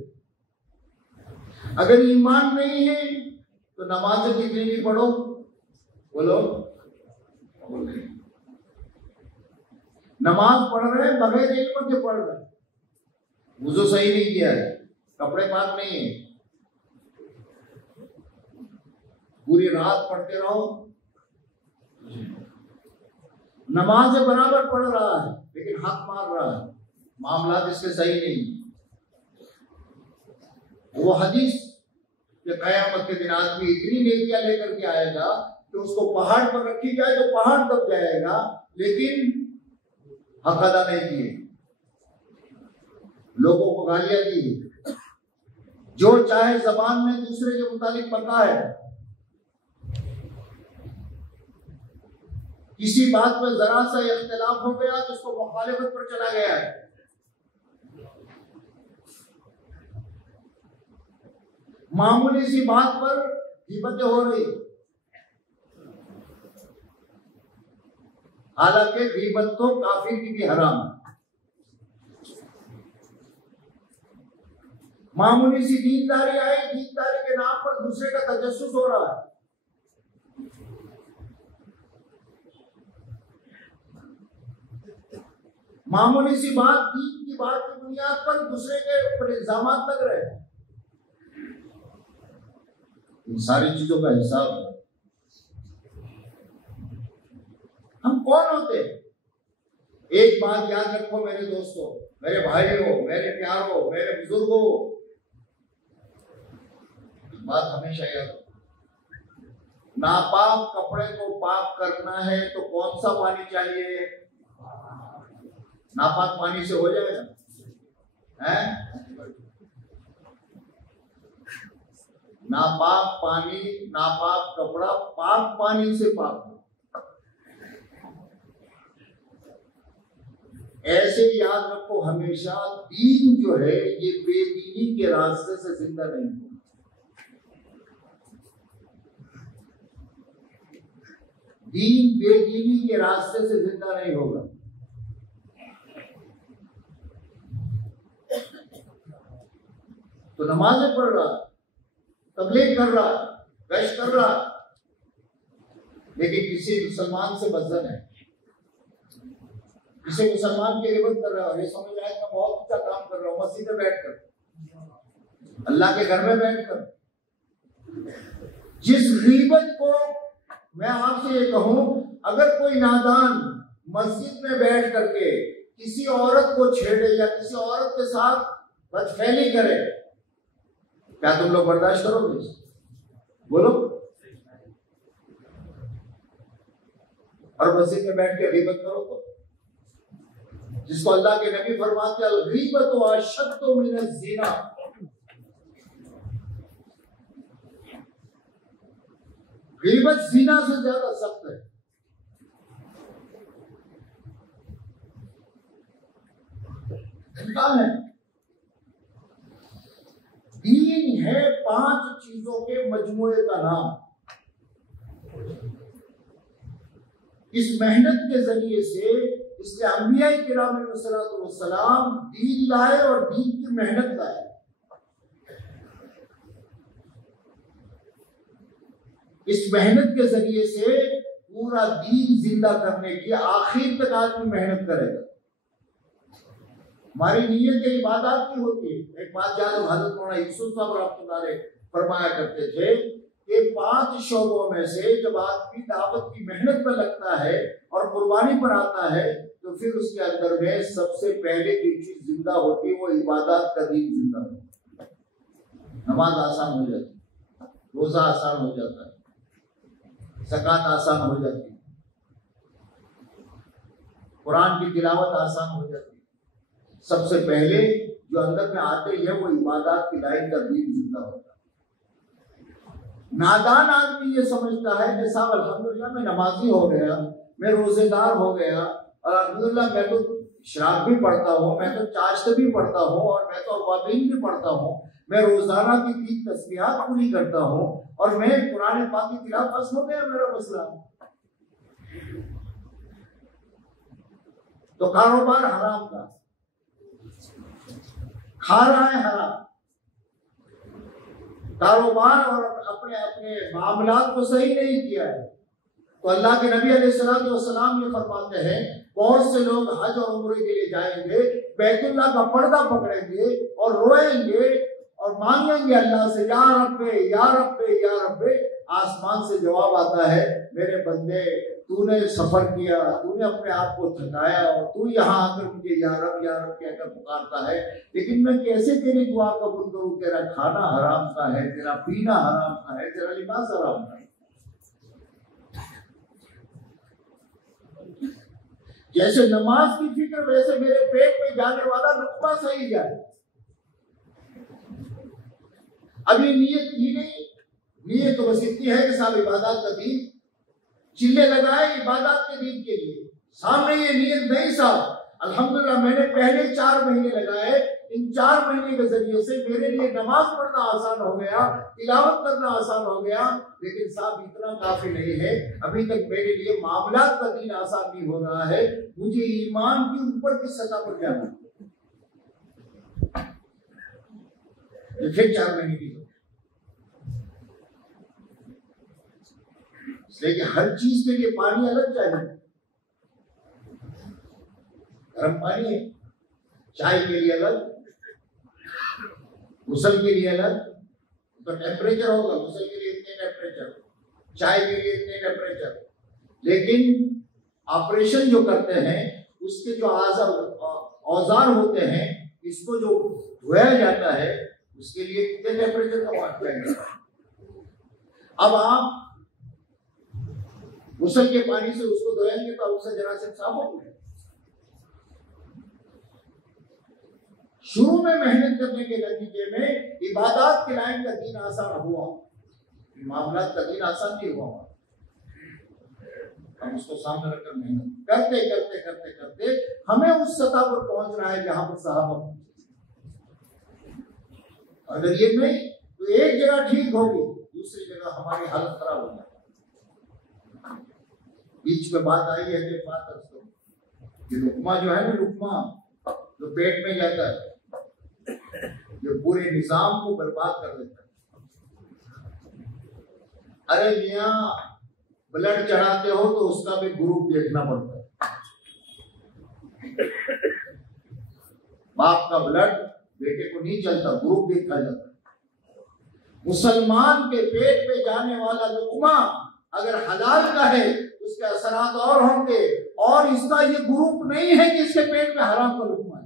अगर ईमान नहीं है तो नमाज़ें कितनी भी पढ़ो, बोलो नमाज पढ़ रहे हैं बगैर इल्म के पढ़ रहे हैं, वुजू सही नहीं किया है, कपड़े पाक नहीं है, पूरी रात पढ़ते रहो, नमाज बराबर पढ़ रहा है लेकिन हाथ मार रहा है, मामला इसके सही नहीं। वो हदीस कि क़यामत के दिन आदमी इतनी नेकियां लेकर के आएगा कि उसको पहाड़ पर रखी जाए तो पहाड़ दब जाएगा, लेकिन हक अदा नहीं किए, लोगों को गालियां दी, जो चाहे जबान में दूसरे के मुतालिक पता है, किसी बात में जरा सा इख्तिलाफ हो गया तो उसको मुखालिफत पर चला गया है। मामूली सी बात पर गिबतें हो रही, हालांकि गिबत तो काफिर की भी हराम है। मामूली सी दीनदारी आई, दीनदारी के नाम पर दूसरे का तजस्सुस हो रहा है। मामूली सी बात, दीन की बात की बुनियाद पर दूसरे के ऊपर इल्जाम लग रहे हैं। इन सारी चीजों का हिसाब है। हम कौन होते? एक बात याद रखो मेरे दोस्तों, मेरे भाइयों, मेरे प्यारों, मेरे बुजुर्गों, बात हमेशा याद रखो, नापाक कपड़े को पाक करना है तो कौन सा पानी चाहिए? नापाक पानी से हो जाएगा? नापाक पानी, नापाक कपड़ा पाक पानी से पाक। ऐसे याद रखो हमेशा, दीन जो है ये बेदीनी के रास्ते से जिंदा नहीं होगा। दीन बेदीनी के रास्ते से जिंदा नहीं होगा। तो नमाजें पढ़ रहा, तबलीग कर रहा, गश्त कर रहा, लेकिन किसी मुसलमान से बज़न है, किसी मुसलमान की गिबत कर रहा है, ये समझ आए मैं बहुत अच्छा काम कर रहा हूँ मस्जिद में बैठकर, अल्लाह के घर में बैठकर। जिस गिबत को मैं आपसे ये कहूं, अगर कोई नादान मस्जिद में बैठ करके किसी औरत को छेड़े या किसी औरत के साथ बदफैली करे, क्या तुम लोग बर्दाश्त करोगे? बोलो। और मस्जिद में बैठ के गिबत करो तो, जिसको अल्लाह के नबी फरमाते हैं गिबत अशद्दु मिन ज़िना, गिबत ज़िना से ज्यादा सख्त है। है दीन है 5 चीजों के मजमूए का नाम। इस मेहनत के जरिए से इसलिए अंबिया किराम अलैहिस्सलाम दीन लाए और दीन की मेहनत लाए। इस मेहनत के जरिए से पूरा दीन जिंदा करने की आखिर तक आदमी मेहनत करेगा। हमारी नीयत इबादत की होती है। एक बात याद है, हज़रत मौलाना यूसुफ साहब रहमतुल्लाह अलैह फरमाया करते थे कि 5 शोबों में से जब आदमी दावत की मेहनत में लगता है और कुर्बानी पर आता है तो फिर उसके अंदर में सबसे पहले जो चीज जिंदा होती है वो इबादत का दीन जिंदा होता है। नमाज आसान हो जाती है, रोजा आसान हो जाता है, ज़कात आसान हो जाती है, कुरान की तिलावत आसान हो जाती है। सबसे पहले जो अंदर में आते हैं वो इबादत की लाइन का दीन जिंदा होता है। नादान आदमी ये समझता है कि साहब अल्हम्दुलिल्लाह मैं नमाजी हो गया, मैं रोजेदार हो गया, और अल्हम्दुलिल्लाह मैं तो शराब भी पढ़ता हूँ, मैं तो चाश्त भी पढ़ता हूँ, और मैं तो अवाबीन भी पढ़ता हूँ, मैं रोजाना की 3 तस्बीहात पूरी करता हूँ, और मैं कुरान पाक की तिलावत, बस हो गया मेरा मसला। तो कारोबार हराम का, खा रहा है हराम, कारोबार और अपने अपने मामलात को सही नहीं किया है, तो अल्लाह के नबी अलैहिस्सलाम ये फरमाते हैं, बहुत से लोग हज और उम्रे के लिए जाएंगे, बैतुल्लाह का पर्दा पकड़ेंगे और रोएंगे और मांगेंगे अल्लाह से, या रब्बे या रब्बे या रब्बे। आसमान से जवाब आता है, मेरे बंदे तूने सफर किया, तूने अपने आप को थकाया और तू यहाँ आकर मुझे या रब कहकर पुकारता है, लेकिन मैं कैसे तेरी दुआ कबूल करूं? तेरा खाना हराम का है, तेरा पीना हराम का है, तेरा लिबास हराम का है। जैसे नमाज की फिक्र, वैसे मेरे पेट में जाने वाला लुक्मा सही जाए। अब ये नीयत की नहीं, नीयत तो बस इतनी है कि साहब इबादत का दीन, चिल्ले लगाए इबादत के दीन के लिए, सामने ये नीयत नहीं साहब। अल्हम्दुलिल्लाह मैंने पहले 4 महीने लगाए, इन 4 महीने के जरिए से मेरे लिए नमाज पढ़ना आसान हो गया, तिलावत करना आसान हो गया, लेकिन साहब इतना काफी नहीं है। अभी तक मेरे लिए मामलात का दीन आसान नहीं हो रहा है, मुझे ईमान की ऊपर की सतह पर जाना। फिर 4 महीने की, इसलिए हर चीज के लिए पानी अलग चाहिए। गर्म पानी है, चाय के लिए अलग, गुसल के लिए अलग, तो टेम्परेचर होगा, गुसल के लिए इतने टेम्परेचर, चाय के लिए इतने टेम्परेचर। लेकिन ऑपरेशन जो करते हैं उसके जो औजार होते हैं, इसको जो धोया जाता है उसके लिए कितने टेम्परेचर का पानी चाहिए। अब आप गुसल के पानी से उसको धोएंगे तो उससे जरासीम साफ होंगे। शुरू में मेहनत करने के नतीजे में इबादत के लाइन का दीन आसान हुआ, मामलात का दीन आसान नहीं हुआ। हम उसको सामने रखकर मेहनत करते करते करते करते हमें उस सतह पर पहुंचना है जहां पर साहब। अगर ये नहीं तो एक जगह ठीक होगी, दूसरी जगह हमारी हालत खराब हो जाएगी। बीच में बात आई है, एक बात ये लुकमा जो है ना, लुकमा जो पेट में जाता है, जो पूरे निजाम को बर्बाद कर देता है। अरे मियां, ब्लड चढ़ाते हो तो उसका भी ग्रुप देखना पड़ता है। बाप का ब्लड बेटे को नहीं चलता, ग्रुप देखा जाता है। मुसलमान के पेट में जाने वाला लुकमा अगर हलाल का है उसके असरात और होंगे, और इसका ये ग्रुप नहीं है कि इसके पेट में हराम का लुकमा है।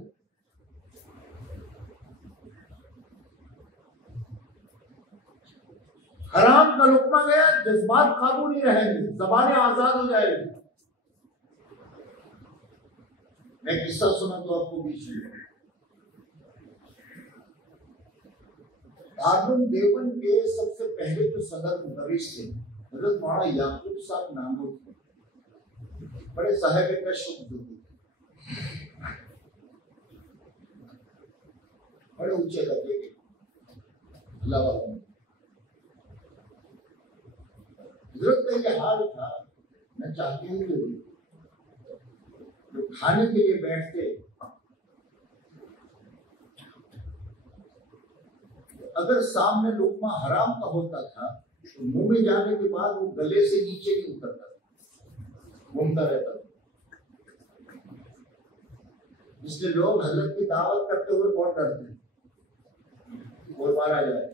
हराम का लुकमा गया, जज्बात काबू नहीं रहेंगे, ज़बानें आजाद हो जाएगी। मैं किस्सा सुना तो आपको बीच में, दारुल देवबंद के सबसे पहले जो सदर मुदर्रिस थे हज़रत मौलाना याकूब साहब नामोद थे, बड़े साहिब का शुभ थे, बड़े ऊंचे दर्जे के अल्लाह वाले। हजरत का ये हाल था, मैं चाहती हूँ कि जो खाने के लिए बैठते, अगर सामने लुकमा हराम का होता था तो मुंह में जाने के बाद वो गले से नीचे नहीं उतरता, घूमता रहता था। इसलिए लोग हजरत की दावत करते हुए बहुत डरते हैं, कोई मारा जाए।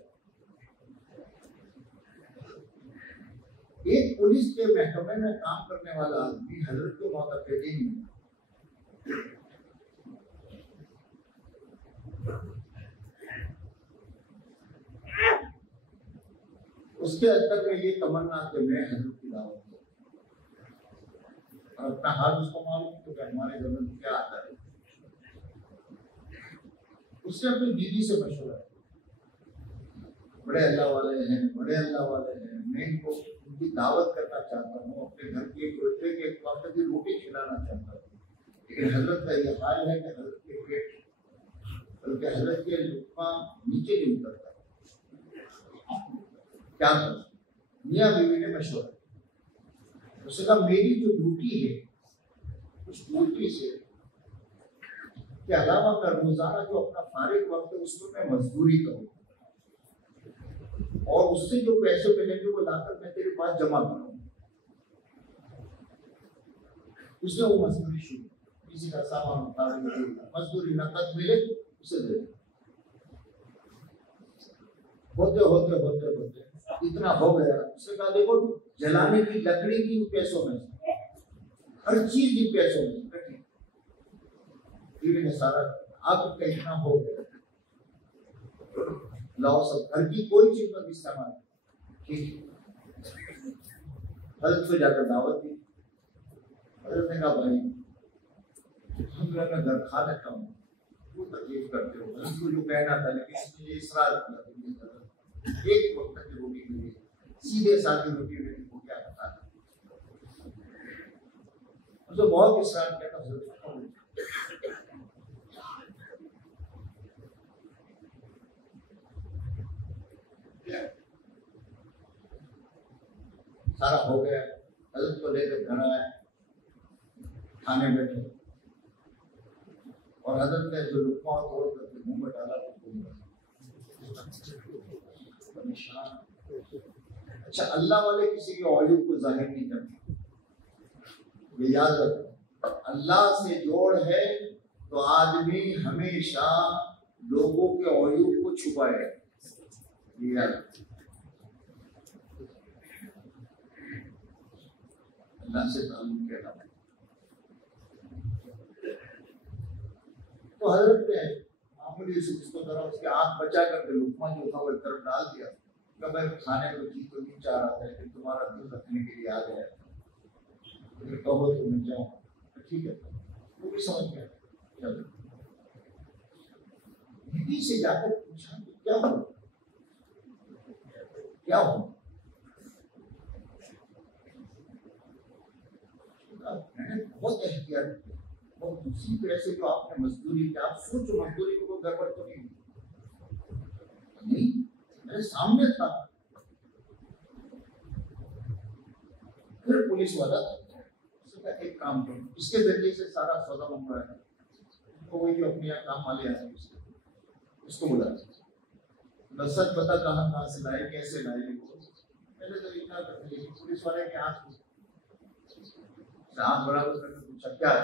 एक पुलिस के महकमे में काम करने वाला आदमी हजरत के मोतक़िदीन में उसके अंदर में ये तमन्ना कि मैं हजरत की दावत दूं, और अपना हाल उसको मालूम तो हमारे घर में क्या आता है। उसने अपनी दीदी से मशवरा, बड़े अल्लाह वाले हैं, बड़े अल्लाह वाले हैं, मैं इनको उनकी दावत करना चाहता हूँ, अपने घर की एक वक्त की रोटी खिलाना चाहता हूँ, लेकिन हजरत का ये हाल है कि हजरत के पेट, बल्कि हजरत के लुकमा नीचे नहीं उतरता, क्या करूं? मियां बीवी ने मशवरा, उसने कहा मेरी जो ड्यूटी है उस ड्यूटी से के अलावा मैं रोजाना जो अपना फारिग वक्त है उसमें मैं मजदूरी करूँ, और उससे जो पैसे मिलेंगे वो लाकर मैं तेरे पास जमा करूँ। उसने वो मजदूरी शुरू, किसी का सामान उतार के मजदूरी नकद मिले उसे दे, होते होते होते होते इतना हो गया। उसने कहा देखो जलाने की लकड़ी भी पैसों में, हर चीज भी पैसों में, ने सारा अब इतना हो गया, लाओ सब घर की कोई चीज पर इस्तेमाल, ठीक हजरत को जाकर दावत दी। हजरत ने कहा भाई हम लोग का घर खा लेता हूँ, वो तकलीफ करते हो, उसको जो कहना था लेकिन इसने इसरार किया, एक वक्त की रोटी मिली, सीधे सादी रोटी मिली, वो क्या पता तो बहुत इसरार किया था। सारा हो गया, हजरत को लेकर घर आए, खाने बैठे और हजरत ने जो लुक्मा तोड़ करके मुंह में डाला तो निशान। अच्छा, अल्लाह वाले किसी के औयूब को जाहिर नहीं करते, ये याद रखो। अल्लाह से जोड़ है तो आदमी हमेशा लोगों के औयूब को छुपाएगा, ये याद रखो। अल्लाह से ताल्लुक के अलावा तो हजरत ने मामूली से उसको जरा उसके आंख बचा करके लुकमा जो था वो एक तरफ डाल दिया। मैं खाने को चीज तो नहीं चाह रहा था लेकिन तुम्हारा दिल रखने के लिए आ गया, तो कहो तो मैं जाऊँ, ठीक है, वो भी समझ गया। चलो बीवी से जाकर पूछा क्या हो, क्या हो? मैंने बहुत एहतियात किया, बहुत दूसरी तरह से जो आपने मजदूरी की, आप सोचो मजदूरी को गड़बड़ तो नहीं, मेरे सामने था। फिर पुलिस वाला एक काम करो, इसके जरिए से सारा सौदा मंगवा है, तो वही जो अपने यहाँ काम वाले आए उसको बुला, सच पता कहाँ से लाए, कैसे लाए, पहले तो इतना करते, लेकिन पुलिस वाले के हाथ आंख बराबर करके पूछा क्या है?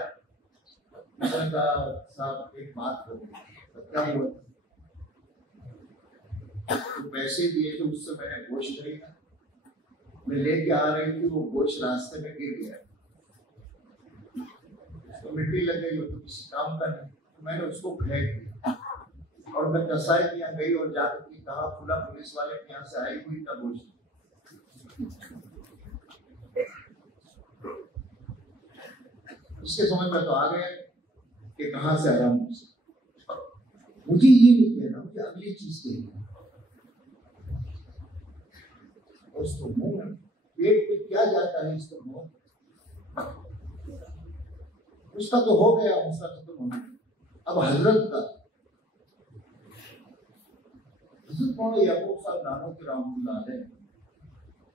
साहब एक बात करो, क्या हुआ? तो पैसे दिए थे, उससे मैंने गोश्त खरीदा, मैं लेके आ रही थी, वो गोश्त रास्ते में गिर गया, तो मिट्टी लग गई, तो किसी काम का नहीं, तो मैंने उसको फेंक दिया और मैं कसाई के यहाँ गई और जाकर के कहा पूरा पुलिस वाले के यहाँ से आई हुई था गोश्त। उसके समझ में तो आ गया कि कहाँ से आया मुझसे, मुझे ये नहीं कहना, मुझे अगली चीज कहना। उसको मुंह पेट पे क्या जाता है इसको मुंह, उसका तो हो गया, उसका खत्म हो गया। अब हजरत का, हजरत मौलाना याकूब साहब नानोकी रहमतुल्लाह अलैह,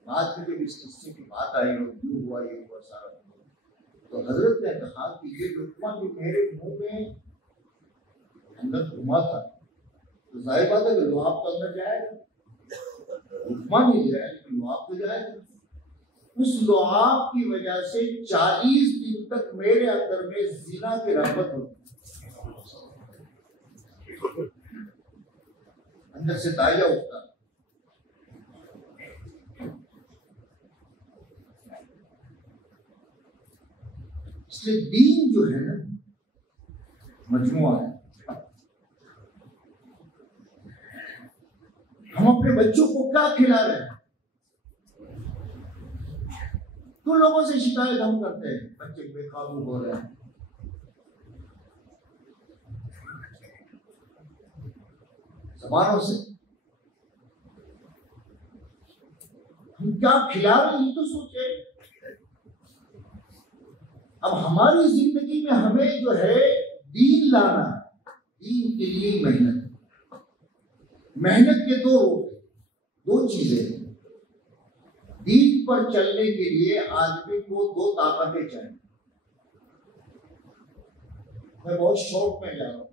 बाद में जब इस किस्से की बात आई और क्यों हुआ ये हुआ सारा, तो हजरत ने कहा कि ये लुकमा जो मेरे मुंह में अंदर घुमा था, तो जाहिर बात है कि लुआब तो अंदर जाएगा, लुकमा नहीं जाएगा लेकिन लुआब तो जाएगा। उस लुआब की वजह से 40 दिन तक मेरे अंदर में जिना की रगबत होती, अंदर से दाया उठता। इसलिए दीन जो है ना मजमुआ है। हम अपने बच्चों को क्या खिला रहे हैं? तो लोगों से शिकायत हम करते हैं, बच्चे बेकाबू हो रहे हैं, जबानों से। हम क्या खिला रहे हैं ये तो सोचे। अब हमारी जिंदगी में हमें जो है दीन लाना, दीन के लिए मेहनत, मेहनत के दो रूप, दो चीजें। दीन पर चलने के लिए आदमी को दो ताकतें चाहिए। मैं बहुत शौक में जा रहा हूँ,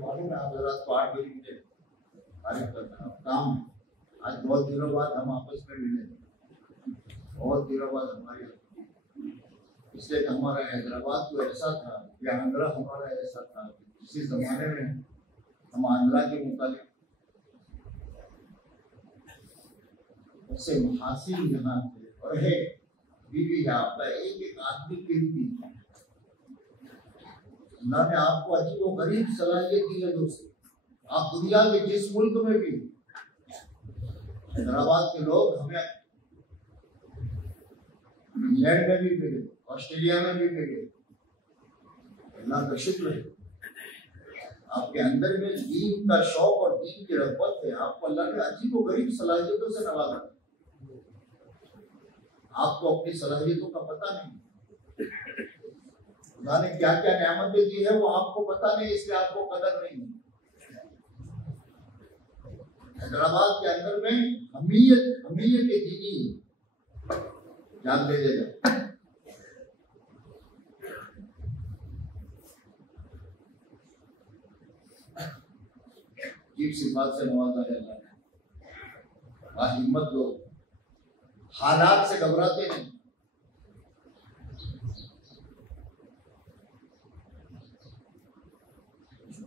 मालूम है आप जरा 8 बजे मुझे काम, आज बहुत दिनों बाद हम आपस में मिले, बहुत दिनों बाद हमारी इसलिए हमारा हैदराबाद तो ऐसा था या आंध्रा हमारा ऐसा था, इसी जमाने में हम आंध्रा के मुताबिक उससे हासिल यहाँ थे और है बीवी है आपका, एक एक आदमी के भी अल्लाह ने आपको अजीब और गरीब सलाहियत दी है दोस्तों। आप दुनिया के जिस मुल्क में भी, हैदराबाद के लोग हमें इंग्लैंड में भी मिले, ऑस्ट्रेलिया में भी मिले, अल्लाह का शुक्र है। आपके अंदर में दीन का शौक और दीन की रग़बत है, आपको अल्लाह ने अजीब और गरीब सलाहियतों से नवाजा। आपको अपनी सलाहियतों का पता नहीं, खुदा ने क्या क्या नेमतें दी है वो आपको पता नहीं, इसलिए आपको कदर नहीं है। हैदराबाद के अंदर में हमीयत दीनी जान दे देगा। सी बात से नवाजा है अल्लाह ने। हिम्मत लो, हालात से घबराते नहीं।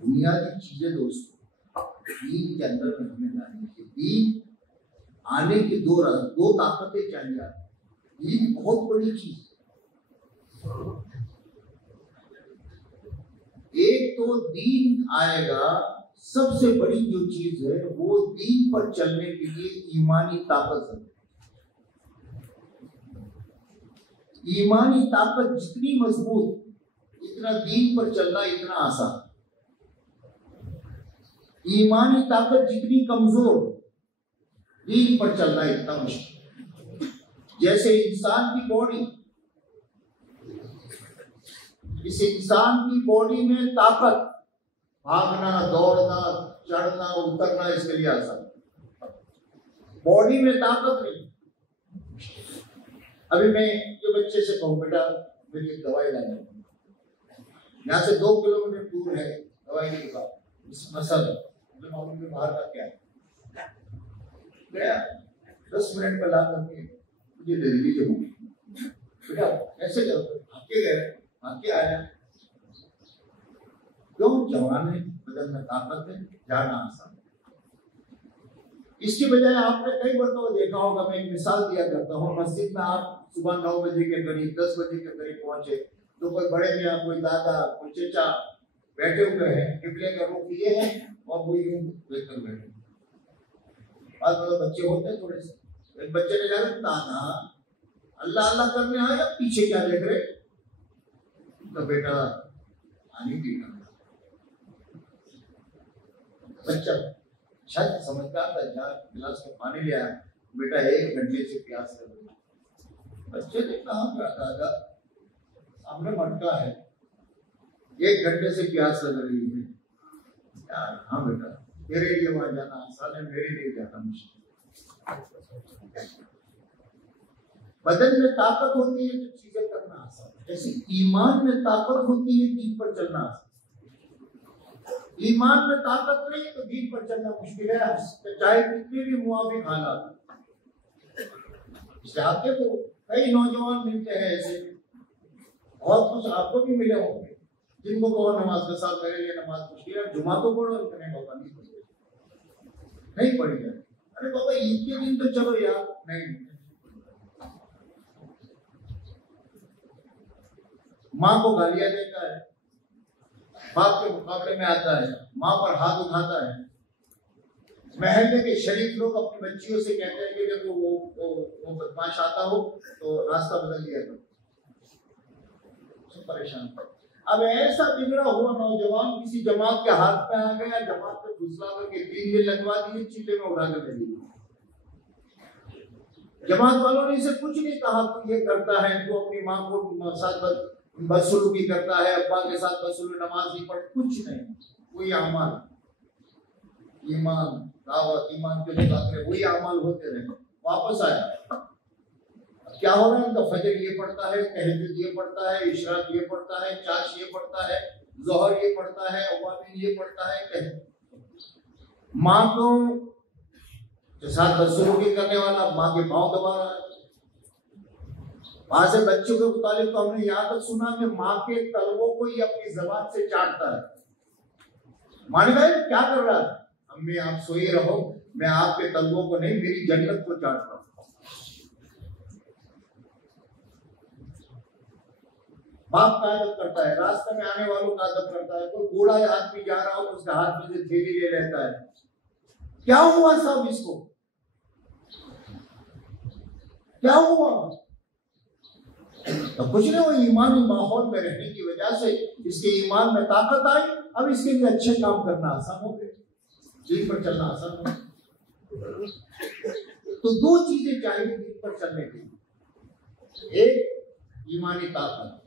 बुनियादी चीजें दोस्तों दीन के अंदर में हमें लानी है। दीन आने की दो ताकतें चाहिए। दीन बहुत बड़ी चीज है। एक तो दीन आएगा, सबसे बड़ी जो चीज है वो दीन पर चलने के लिए ईमानी ताकत है। ईमानी ताकत जितनी मजबूत, इतना दीन पर चलना इतना आसान। ईमानी ताकत जितनी कमजोर, दीन पर चलना इतना मुश्किल। जैसे इंसान की बॉडी, इस इंसान की बॉडी में ताकत, भागना, दौड़ना, चढ़ना, उतरना इसके लिए आसान। बॉडी में ताकत नहीं। अभी मैं जो बच्चे से कहूँ बेटा मेरी एक दवाई लानी, यहाँ से 2 किलोमीटर दूर है दवाई की दुकान, इस मसल मालूम के बाहर का क्या है, गया 10 मिनट में ला करके मुझे दे दीजिए बेटा, ऐसे भाग गए, भाग आया। क्यों? जवान है, बदन में ताकत है, जाना आसान। इसकी बजाय आपने कई बार तो देखा होगा, मैं एक मिसाल दिया करता हूँ, मस्जिद में आप सुबह 9 बजे के करीब 10 बजे के करीब पहुंचे तो कोई बड़े मियाँ, कोई दादा, कोई चचा बैठे हुए हैं, किबले का रुख ये है और वो यूं देखकर बैठे। आज मतलब बच्चे होते हैं थोड़े से, एक बच्चे ने जाकर दादा अल्लाह अल्लाह करने आया, पीछे क्या देख रहे? तो बेटा पानी पीना। बच्चा शायद समझदार था, जहाँ गिलास में पानी ले आया, बेटा 1 घंटे से प्यास लग रही। बच्चे ने कहा दादा सामने मटका है, 1 घंटे से प्यास लग रही है यार। हाँ बेटा, तेरे लिए वहां जाना आसान है, मेरे लिए जाना मुश्किल। बदन में ताकत होती है तो चीजें करना आसान है, जैसे ईमान में ताकत होती है दीन पर चलना आसान। ईमान में ताकत नहीं तो दीन पर चलना मुश्किल है, चाहे कितने भी मुआफिक हालात। इसलिए आपके तो कई नौजवान मिलते हैं ऐसे, बहुत कुछ आपको भी मिले होंगे, जिनको कहो नमाज का साथ मेरे लिए नमाज मुश्किल है, जुमा तो पढ़ो, इतने बाबा नहीं पढ़ी जाए। अरे बाबा ईद के दिन तो चलो यार, नहीं। माँ को गालियां देता है, बाप के मुकाबले में आता है, माँ पर हाथ उठाता है। महल्ले के शरीफ लोग अपनी बच्चियों से कहते हैं कि जब वो बदमाश आता हो तो रास्ता बदल दिया करो, परेशान। अब ऐसा बिगड़ा हुआ नौजवान किसी जमात के हाथ में आ गया, जमात में घुसला करके 3 दिन लगवा दिए, चीले में उड़ा कर दे दिए। जमात वालों ने इसे कुछ नहीं कहा, तू ये करता है, तू अपनी माँ को साथ बदसलूकी करता है, अब्बा के साथ बदसलूकी, नमाज नहीं पढ़, कुछ नहीं। वही अमाल, ईमान, दावत, ईमान के मुताबिक वही अमाल होते रहे। वापस आया, क्या हो रहा है उनका? फजर ये पढ़ता है, तहज्जुद ये पढ़ता है, इशराक ये पढ़ता है, चाश ये पढ़ता है, जोहर ये पढ़ता है, अवाबिन ये पढ़ता है। माँ को साथ बदसलूकी करने वाला माँ के पाँव दबा रहा है। वहां से बच्चों के मुतालिक तो हमने यहाँ तक सुना कि माँ के तलवों को ही अपनी जबान से चाटता है। माने भाई क्या कर रहा है? अम्मी आप सोए रहो, मैं आपके तलवों को नहीं मेरी जन्नत को चाट रहा हूं। बाप का अदब करता है, रास्ते में आने वालों का अदब करता है। कोई बूढ़ा आदमी जा रहा हो तो उसके हाथ में से थैली ले लेता है। क्या हुआ साहब इसको? क्या हुआ? तो कुछ नहीं, वो ईमानी माहौल में रहने की वजह से इसके ईमान में ताकत आई। अब इसके लिए अच्छे काम करना आसान हो गए, दीन पर चलना आसान हो गया। तो दो चीजें चाहिए दीन पर चलने के लिए, एक ईमानी ताकत,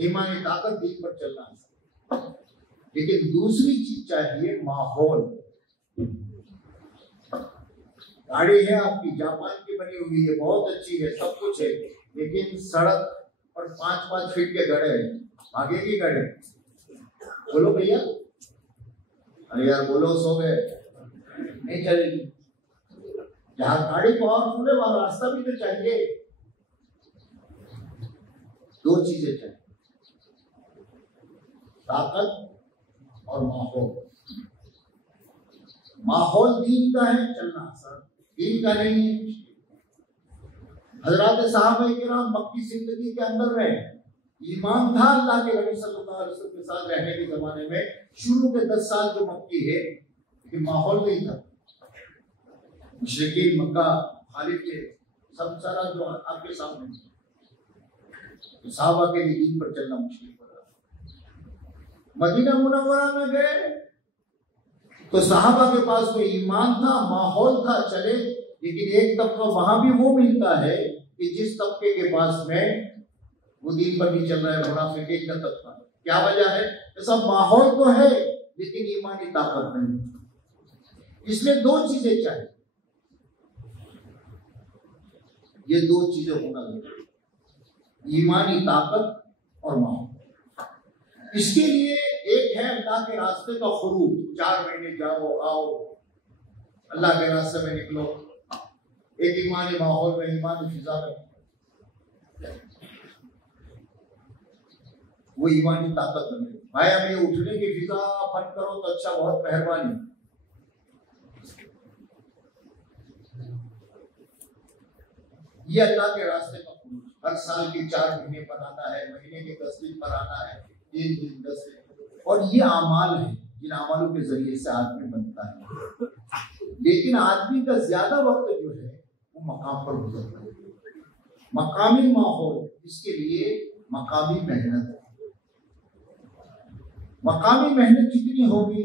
ईमानी ताकत दीन पर चलना आसान, लेकिन दूसरी चीज चाहिए माहौल। गाड़ी है आपकी जापान की बनी हुई है, बहुत अच्छी है, सब कुछ है, लेकिन सड़क और 5-5 फीट के गड्ढे हैं, आगे की गड्ढे। बोलो भैया, अरे यार बोलो, सो गए, नहीं चलेगी। जहाँ गाड़ी पावरफुल है वहां रास्ता भी तो चाहिए। दो चीजें चाहिए, ताकत और माहौल। माहौल दीन का है, चलना आसान, दीन का नहीं है। हजरत साहब किराम मक्की जिंदगी के अंदर रहे, ईमान था अल्लाह के नबी सल्लल्लाहु अलैहि वसल्लम के साथ रहने के जमाने में। शुरू के 10 साल जो मक्की है, लेकिन माहौल नहीं था। मुशरिकीन मक्का खालिद के सब सारा जो आपके सामने, तो साहबा के लिए दीन पर चलना मुश्किल पड़ा। मदीना मुनव्वरा में गए तो साहबा के पास में ईमान था, माहौल था, चले। लेकिन एक तबका वहां भी वो मिलता है कि जिस तबके के पास में वो दीन पर नहीं चल रहा है, मुनाफिकीन का तबका। क्या वजह है? सब माहौल तो है लेकिन ईमानी ताकत नहीं। इसलिए दो चीजें चाहिए, ये दो चीजें होना जरूरी, ईमानी ताकत और माहौल। इसके लिए एक है अल्लाह के रास्ते का खुरूज, 4 महीने जाओ आओ अल्लाह के रास्ते में निकलो, एक ईमानी माहौल में, ईमानी फिजा में, वो ईमानी ताकत बने। भाई अब ये उठने की फिजा बंद करो तो अच्छा, बहुत मेहरबानी। ये अल्लाह के रास्ते का खुरूज, हर साल के 4 महीने पर आना है, महीने के 10 दिन पर आना है, 3 दिन 10 दिन। और ये अमाल है जिन अमालों के जरिए से आदमी बनता है। लेकिन आदमी का ज्यादा वक्त जो है वो मकाम पर गुजरता है, मकामी माहौल। इसके लिए मकामी मेहनत है। मकामी मेहनत जितनी होगी,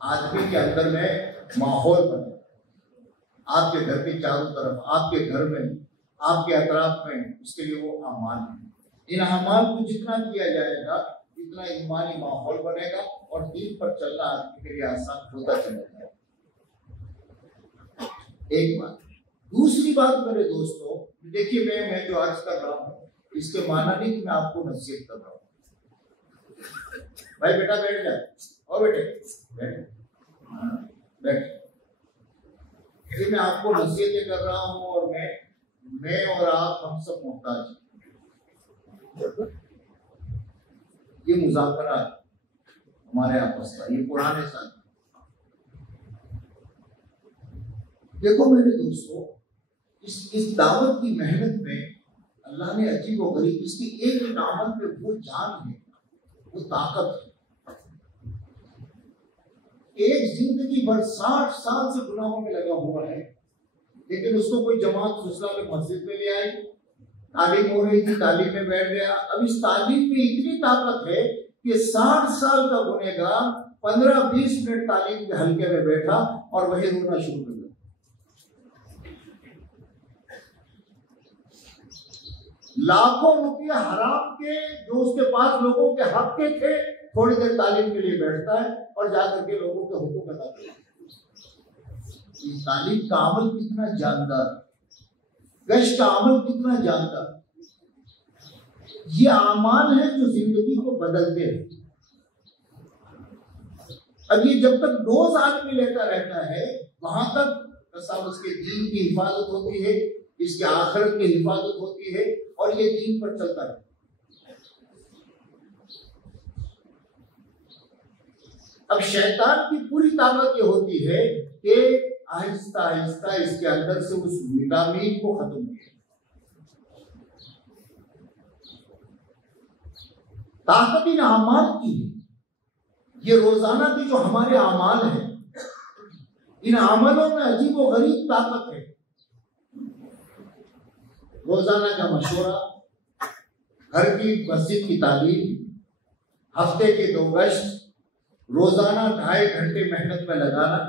आदमी के अंदर में माहौल बने, आपके घर के चारों तरफ, आपके घर में, आपके अतराफ में, उसके लिए वो अमाल है। इन अमाल को जितना किया जाएगा इतना ईमानी माहौल बनेगा और दीन पर चलना आदमी के लिए आसान होता चलेगा। एक बात। दूसरी बात मेरे दोस्तों, देखिए मैं जो अर्ज कर रहा हूँ इसके माना नहीं कि मैं आपको नसीहत कर रहा हूँ। भाई बेटा बैठ जाए, और बेटे बैठ। ये मैं आपको नसीहतें कर रहा हूँ और मैं और आप हम सब मोहताज हैं। ये मुज़ाकरा हमारे आपस का, ये पुराने साथ। देखो मेरे दोस्तों, इस दावत की मेहनत में अल्लाह ने अजीब व गरीब, इसकी एक नामत में वो जान है, वो ताकत है। एक जिंदगी भर 60 साल से गुनाहों में लगा हुआ है, लेकिन उसको कोई जमात फुसला में मस्जिद में ले आई, तालीम हो रही थी, तालीम में बैठ गया। अब इस तालीम में इतनी ताकत है कि 60 साल का गुनहगार 15-20 मिनट तालीम के हल्के में बैठा और वही रोना शुरू कर दिया। लाखों रुपये हराम के जो उसके पास लोगों के हक के थे, थोड़ी देर तालीम के लिए बैठता है और जाकर के लोगों के हुकूक अदा करता है। तालीम का अमल कितना जानदार, गश्त का अमल कितना जानदार। ये अमाल है जो जिंदगी को बदलते हैं। अब ये जब तक डोज आदमी लेता रहता है, वहां तक उसके दीन की हिफाजत होती है, इसके आखिरत की हिफाजत होती है और ये दीन पर चलता है। अब शैतान की पूरी ताकत ये होती है कि आहिस्ता आहिस्ता इसके अंदर से उस विटामिन को खत्म किया। ताकत इन अमाल की है। ये रोजाना की जो हमारे अमाल हैं, इन अमलों में अजीब व गरीब ताकत है। रोजाना का मशवरा, घर की मस्जिद की तालीम, हफ्ते के 2 गश्त, रोजाना 2.5 घंटे मेहनत में लगाना,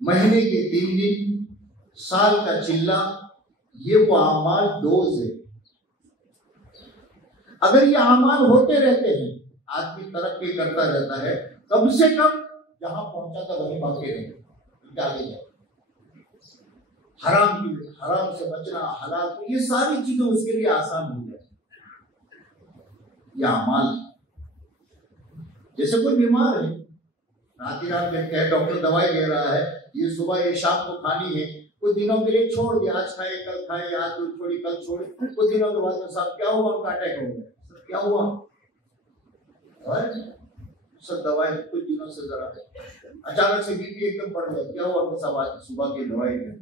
महीने के 3 दिन, साल का चिल्ला, ये वो अमाल डोज है। अगर ये अमाल होते रहते हैं, आदमी तरक्की करता रहता है, कम से कम जहां पहुंचा था वहीं बाकी रहे, आगे जाए। हराम से बचना, हलाल, तो ये सारी चीजें उसके लिए आसान हो जाए। ये अमाल, जैसे कोई बीमार है, रात में कहे डॉक्टर दवाई दे रहा है, ये सुबह ये शाम को खानी है, कुछ दिनों के लिए छोड़ दिया, आज खाए कल खाए, आज छोड़ी कल छोड़ी, कुछ दिनों के बाद में साहब क्या हुआ, उनका अटैक हो गया, क्या हुआ, सब दवाई कुछ दिनों से जरा अचानक से बीपी एकदम बढ़ गया, क्या हुआ, सब सुबह की दवाई है।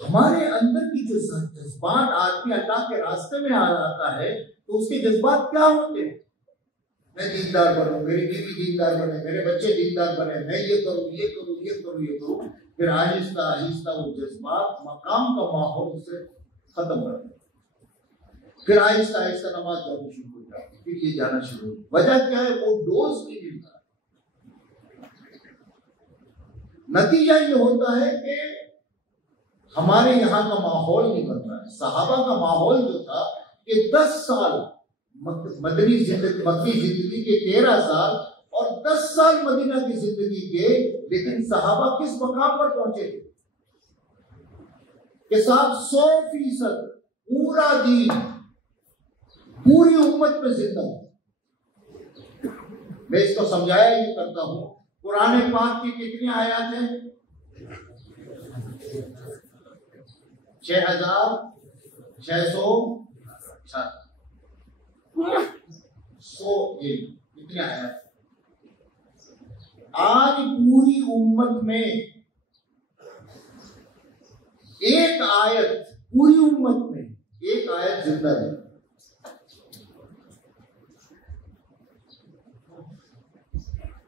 हमारे अंदर की जो जज्बात आदमी अल्लाह के रास्ते में आ जाता है, तो उसके जज्बात क्या होते हैं? मैं दीनदार बनूं, मेरी बीवी दीनदार बने, मेरे बच्चे दीनदार बने, मैं ये करूं, ये करूं, ये करूं, ये करूं। फिर आहिस्ता आहिस्ता वो जज्बात, मकाम का माहौल उसे खत्म कर देता। फिर आहिस्ता आहिस्ता नमाज जानी शुरू हो जाती, फिर ये जाना शुरू हो। वजह क्या है? वो डोज नहीं मिलता। नतीजा ये होता है कि हमारे यहाँ का माहौल नहीं बन रहा है। सहाबा का माहौल जो था कि 10 साल मदनी जिंदगी, मक्की जिंदगी के 13 साल और 10 साल मदीना की जिंदगी के, लेकिन सहाबा किस मकाम पर पहुंचे थे कि साहब 100% पूरा दीन पूरी उम्मत पे जिंदा। मैं इसको समझाया ही करता हूं। कुरान पाक की कितनी आयत है? 6660 ये कितनी आयत? आज पूरी उम्मत में एक आयत, पूरी उम्मत में एक आयत जिंदा है।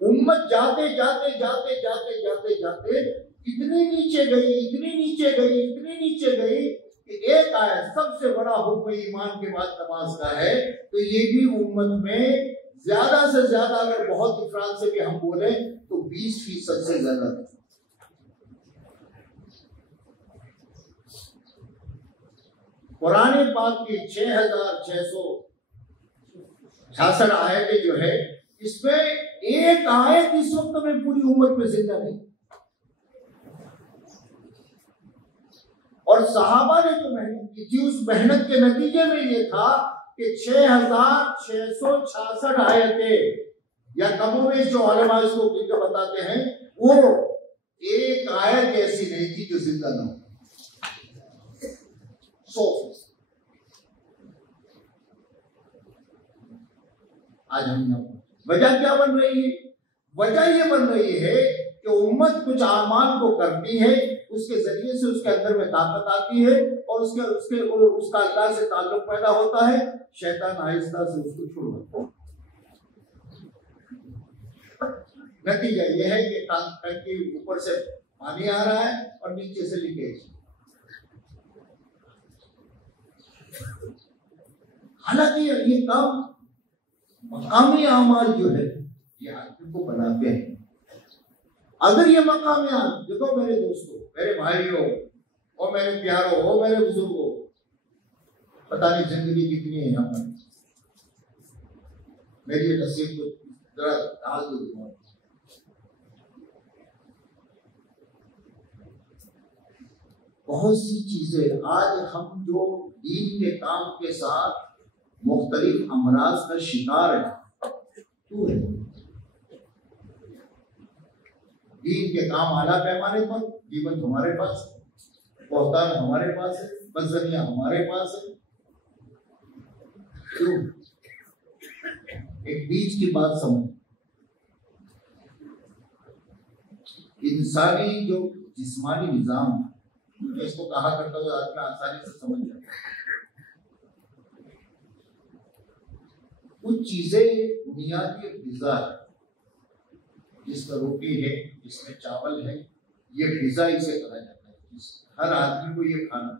उम्मत जाते जाते जाते जाते जाते जाते इतनी नीचे गई, इतनी नीचे गई, इतनी नीचे गई कि एक आयत, सबसे बड़ा हुक्म ईमान के बाद नमाज का है, तो ये भी उम्मत में ज्यादा से ज्यादा, अगर बहुत इफराद से भी हम बोले तो 20% से ज्यादा है। कुरान पाक की 6666 आयतें जो है, इसमें एक आयत इस वक्त में पूरी उम्मत में जिंदा नहीं। और सहाबा ने जो मेहनत की थी, उस मेहनत के नतीजे में ये था कि 6666 आयतें, या कमोबेश जो उलमा इसको बताते हैं, वो एक आयत ऐसी नहीं थी जो जिंदा ना हो। 100%। आज हम वजह क्या बन रही है? वजह ये बन रही है कि उम्मत कुछ आमाल को करती है, उसके जरिए से उसके अंदर में ताकत आती है और उसका अल्लाह से ताल्लुक पैदा होता है। शैतान आहिस्ता से उसको छोड़ता है। नतीजा यह है कि टंकी ऊपर से पानी आ रहा है और नीचे से लीकेज। हालांकि ये काम मकामी आमाल जो है ये आदमी को बनाते हैं। अगर ये मकामी आमाल, देखो मेरे दोस्तों, मेरे भाइयों और मेरे प्यारों और मेरे बुजुर्गों, पता नहीं जिंदगी कितनी है हमारी, मेरी नसीब को जरा डाल दो। बहुत सी चीजें आज हम जो दीन के काम के साथ मुख्तलिफ अमराज का शिकार है, क्यों है? दीन के काम आला पैमाने पर जीवन तुम्हारे पास, बहुतान हमारे पास है, बदजनिया हमारे पास है। क्यों? एक बीच की बात समझ, इंसानी जो जिस्मानी निजाम, मैं इसको कहा करता हूँ आदमी आसानी से समझ जाता है। कुछ चीजें बुनियादी ग़िज़ा है, जिसमें रोटी है, जिसमें चावल है, ये ग़िज़ा इसे कहा जाता है। हर आदमी को ये खाना,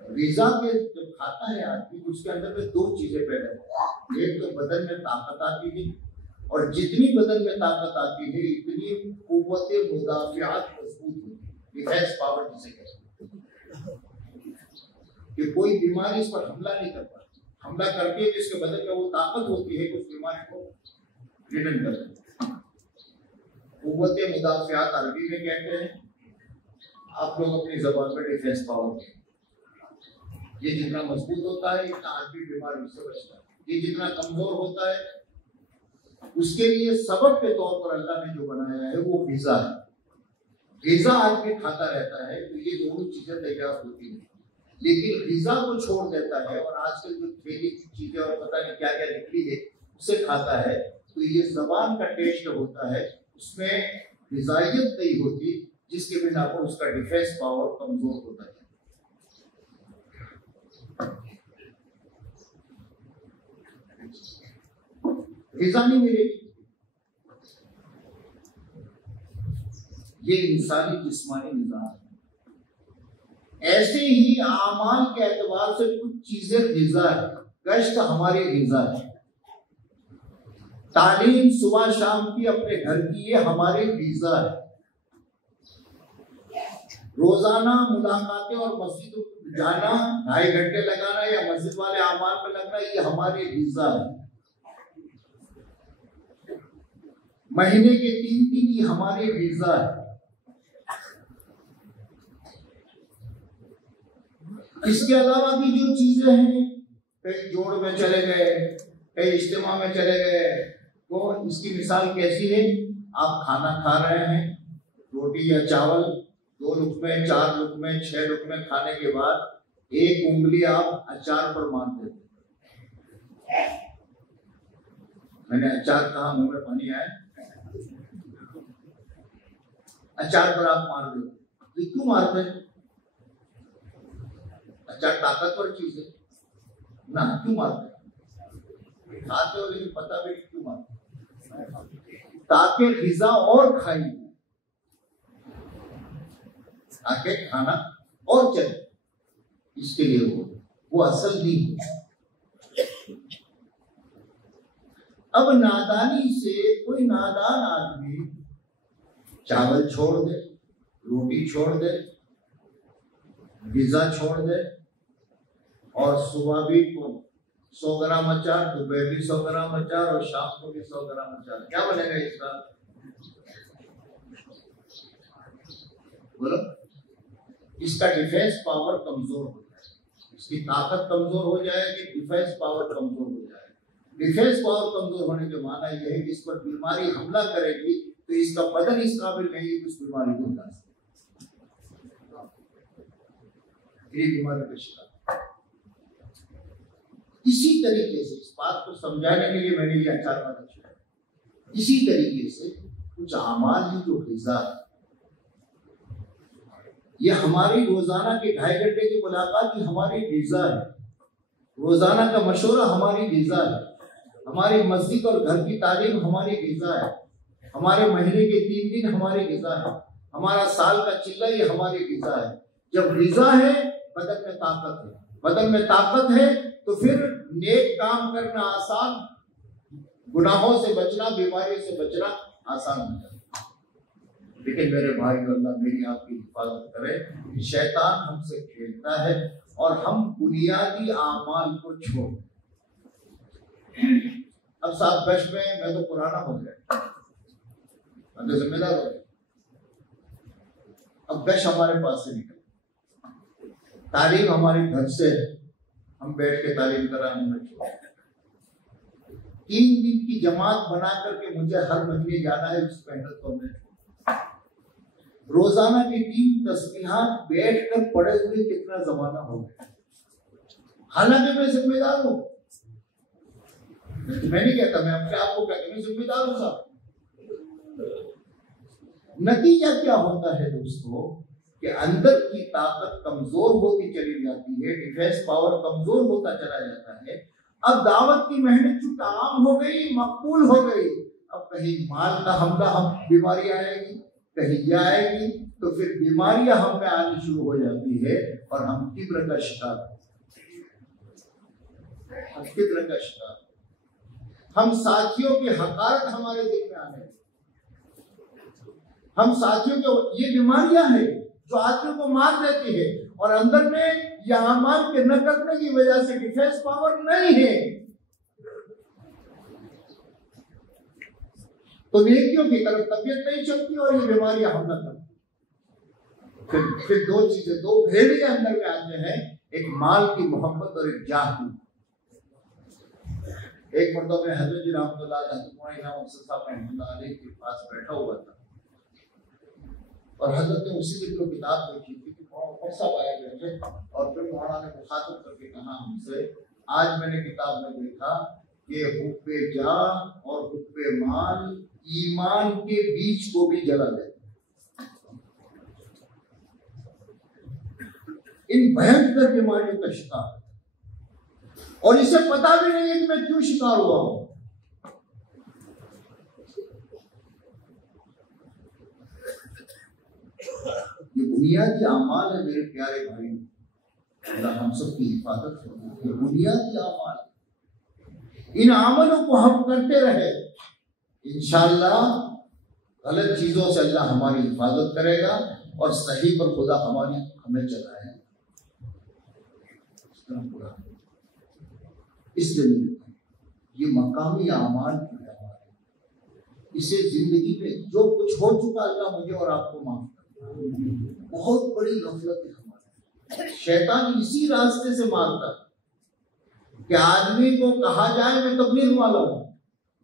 ग़िज़ा के जब खाता है आदमी, उसके अंदर में दो चीजें पैदा होती है। एक तो बदन में ताकत आती है, और जितनी बदन में ताकत आती है इतनी कुव्वते मुदाफ़ियात मजबूत होती है, डिफेंस पावर जिसे कहते हैं, कि कोई बीमारी इस पर हमला नहीं कर पाती। हमला करके इसके बदन में वो ताकत होती है कि उस बीमारी को रिटर्न कर देती है। कुव्वते मुदाफ़ियात अरबी में कहते हैं, आप लोग अपनी जबान में डिफेंस पावर कहते हैं। ये जितना मजबूत होता है इतना आदमी बीमारी से बचता है, ये जितना कमजोर होता है उसके लिए सबब के तौर पर अल्लाह ने जो बनाया है वो ग़िज़ा है। ग़िज़ा आदमी खाता रहता है तो ये दोनों चीजें तैयार होती हैं, लेकिन ग़िज़ा को छोड़ देता है और आजकल जो थैली की चीजें और पता नहीं क्या क्या निकली है उसे खाता है, तो ये जबान का टेस्ट होता है, उसमें ग़िज़ाइयत नहीं होती, जिसके बिना पर उसका डिफेंस पावर कमजोर होता है। ग़िज़ा नहीं मिलेगी। ये इंसानी जिस्मानी निज़ाम है। ऐसे ही आमाल के एतबार से कुछ चीजें ग़िज़ा है। गश्त हमारी ग़िज़ा है, तालीम सुबह शाम की अपने घर की ये हमारी ग़िज़ा है, रोजाना मुलाकातें और मस्जिद जाना, 2.5 घंटे लगाना या मस्जिद वाले आमाल में लगना, ये हमारी ग़िज़ा है। महीने के 3 दिन ये हमारी ग़िज़ा है। इसके अलावा भी जो चीजें हैं, कहीं जोड़ में चले गए, कहीं इज्तिमा में चले गए, तो इसकी मिसाल कैसी है? आप खाना खा रहे हैं, रोटी या चावल, 2 लुक़मे, 4 लुक़मे, 6 लुक़मे खाने के बाद एक उंगली आप अचार पर मार देते। मैंने अचार कहा, मुंह में पानी आया। अचार पर आप मार देते, तो क्यों मारते हैं? अचार ताकतवर चीज है ना, क्यों मारते? खाते हो लेकिन पता भी नहीं क्यों मारते, ताकि ग़िज़ा और खाई, ताकि खाना और चले, इसके लिए वो असल नहीं है। अब नादानी से कोई नादान आदमी चावल छोड़ दे, रोटी छोड़ दे, ग़िज़ा छोड़ दे, और सुबह भी 100 ग्राम अचार, दोपहर भी 100 ग्राम अचार और शाम को भी 100 ग्राम अचार, क्या बनेगा इसका? बोलो। इसका डिफेंस पावर कमजोर हो जाए, इसकी ताकत कमजोर हो जाएगी, डिफेंस पावर कमजोर हो जाएगी। डिफेंस पावर कमजोर होने के माना यह है कि इस पर बीमारी हमला करेगी तो इसका बदन इस काबिल नहीं है कि उस बीमारी को हटा सके, बीमारी का शिकार। इसी तरीके से इस बात को समझाने के लिए मैंने ये अचार बात छुड़ा। इसी तरीके से कुछ अमाल है जो ग़िज़ा है, ये हमारी रोजाना की 2.5 घंटे की मुलाकात ही हमारी ग़िज़ा है, रोजाना का मशवरा हमारी ग़िज़ा है, हमारी मस्जिद और घर की तालीम हमारी ग़िज़ा है, हमारे महीने के 3 दिन हमारी ग़िज़ा है, हमारा साल का चिल्ला ये हमारी ग़िज़ा है। जब ग़िज़ा है, बदन में ताकत है, बदन में ताकत है तो फिर नेक काम करना आसान, गुनाहों से बचना, बीमारियों से बचना आसान हो जाता है। लेकिन मेरे भाई, अल्लाह मेरी आपकी हिफाजत करे, शैतान हमसे खेलता है और हम बुनियादी आमाल को छोड़। अब साथ गश में मैं तो पुराना हो गया, मैं तो जिम्मेदार हो गया, अब गश हमारे पास से निकल, तालीम हमारे घर से है, हम बैठ के तालीम कराने में छोड़। 3 दिन की जमात बना करके मुझे हर महीने जाना है, उस मेहनत को मैं रोजाना की 3 तस्बीहात बैठकर पढ़े हुए कितना जमाना हो गया। हालांकि मैं जिम्मेदार हूं, मैं नहीं कहता, मैं अपने आप को कहता मैं जिम्मेदार हूं साहब। नतीजा क्या होता है दोस्तों कि अंदर की ताकत कमजोर होती चली जाती है, डिफेंस पावर कमजोर होता चला जाता है। अब दावत की मेहनत चूंकि आम हो गई, मकबूल हो गई, अब कहीं माल का हमला, हम बीमारी आएगी, कहीं यह आएगी, तो फिर बीमारियां हम में आनी शुरू हो जाती है और हम किब्र का शिकार, किब्र का शिकार, हम साथियों की हकारत हमारे दिल में आने, हम साथियों के, ये बीमारियां हैं जो आदमी को मार देती है और अंदर में यह अमाल के न करने की वजह से डिफेंस पावर नहीं है, तो नेकियों की तरफ तबीयत नहीं चलती और ये बीमारियां हमला करती। फिर 2 चीजें, 2 भेड़िए अंदर में आते हैं, एक माल की मोहब्बत और एक जाह की। एक मर्तबा में हजरत जी रहमतुल्लाह अलैहि के पास बैठा हुआ था और हजरत ने उसी दिन को किताब देखी थी कि और सब आए बैठे और फिर मौलाना ने मुखातिब करके कहा हमसे, आज मैंने किताब में देखा कि हुब्बे जाह और हुब्बे माल ईमान के बीज को भी जला देते, इन भयंकर बीमारियों का शिकार, और इसे पता भी नहीं है कि मैं क्यों शिकार हुआ हूं। ये बुनियादी अमाल है मेरे प्यारे भाई, हम सबकी हिफाजत करना, ये बुनियादी अमाल, इन अमलों को हम करते रहे, इंशाअल्लाह गलत चीजों से अल्लाह हमारी हिफाजत करेगा और सही पर खुदा हमें चलाएगा। इसलिए ये मकामी अमाल की है, इसे जिंदगी में जो कुछ हो चुका अल्लाह मुझे और आपको माफ करे। बहुत बड़ी गफलत है हमारी, शैतान इसी रास्ते से मारता है कि आदमी को कहा जाए मैं तबलीग वाला हूं,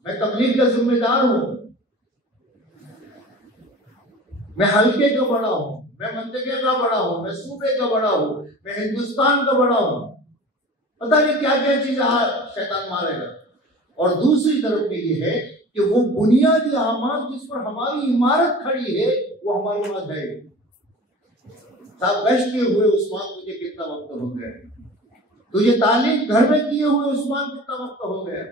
मैं तबलीग का जिम्मेदार हूं, मैं हल्के का बड़ा हूं, मैं मंतके का बड़ा हूं, मैं सूबे का बड़ा हूं, मैं हिंदुस्तान का बड़ा हूं, पता नहीं क्या क्या चीज शैतान मारेगा। और दूसरी तरफ में ये है कि वो बुनियादी अमाल जिस पर हमारी इमारत खड़ी है वो हमारे पास है। साहब गश्त किए हुए उस्मान मुझे कितना वक्त हो गया, तुझे तालीम घर में किए हुए उस्मान कितना वक्त हो गया,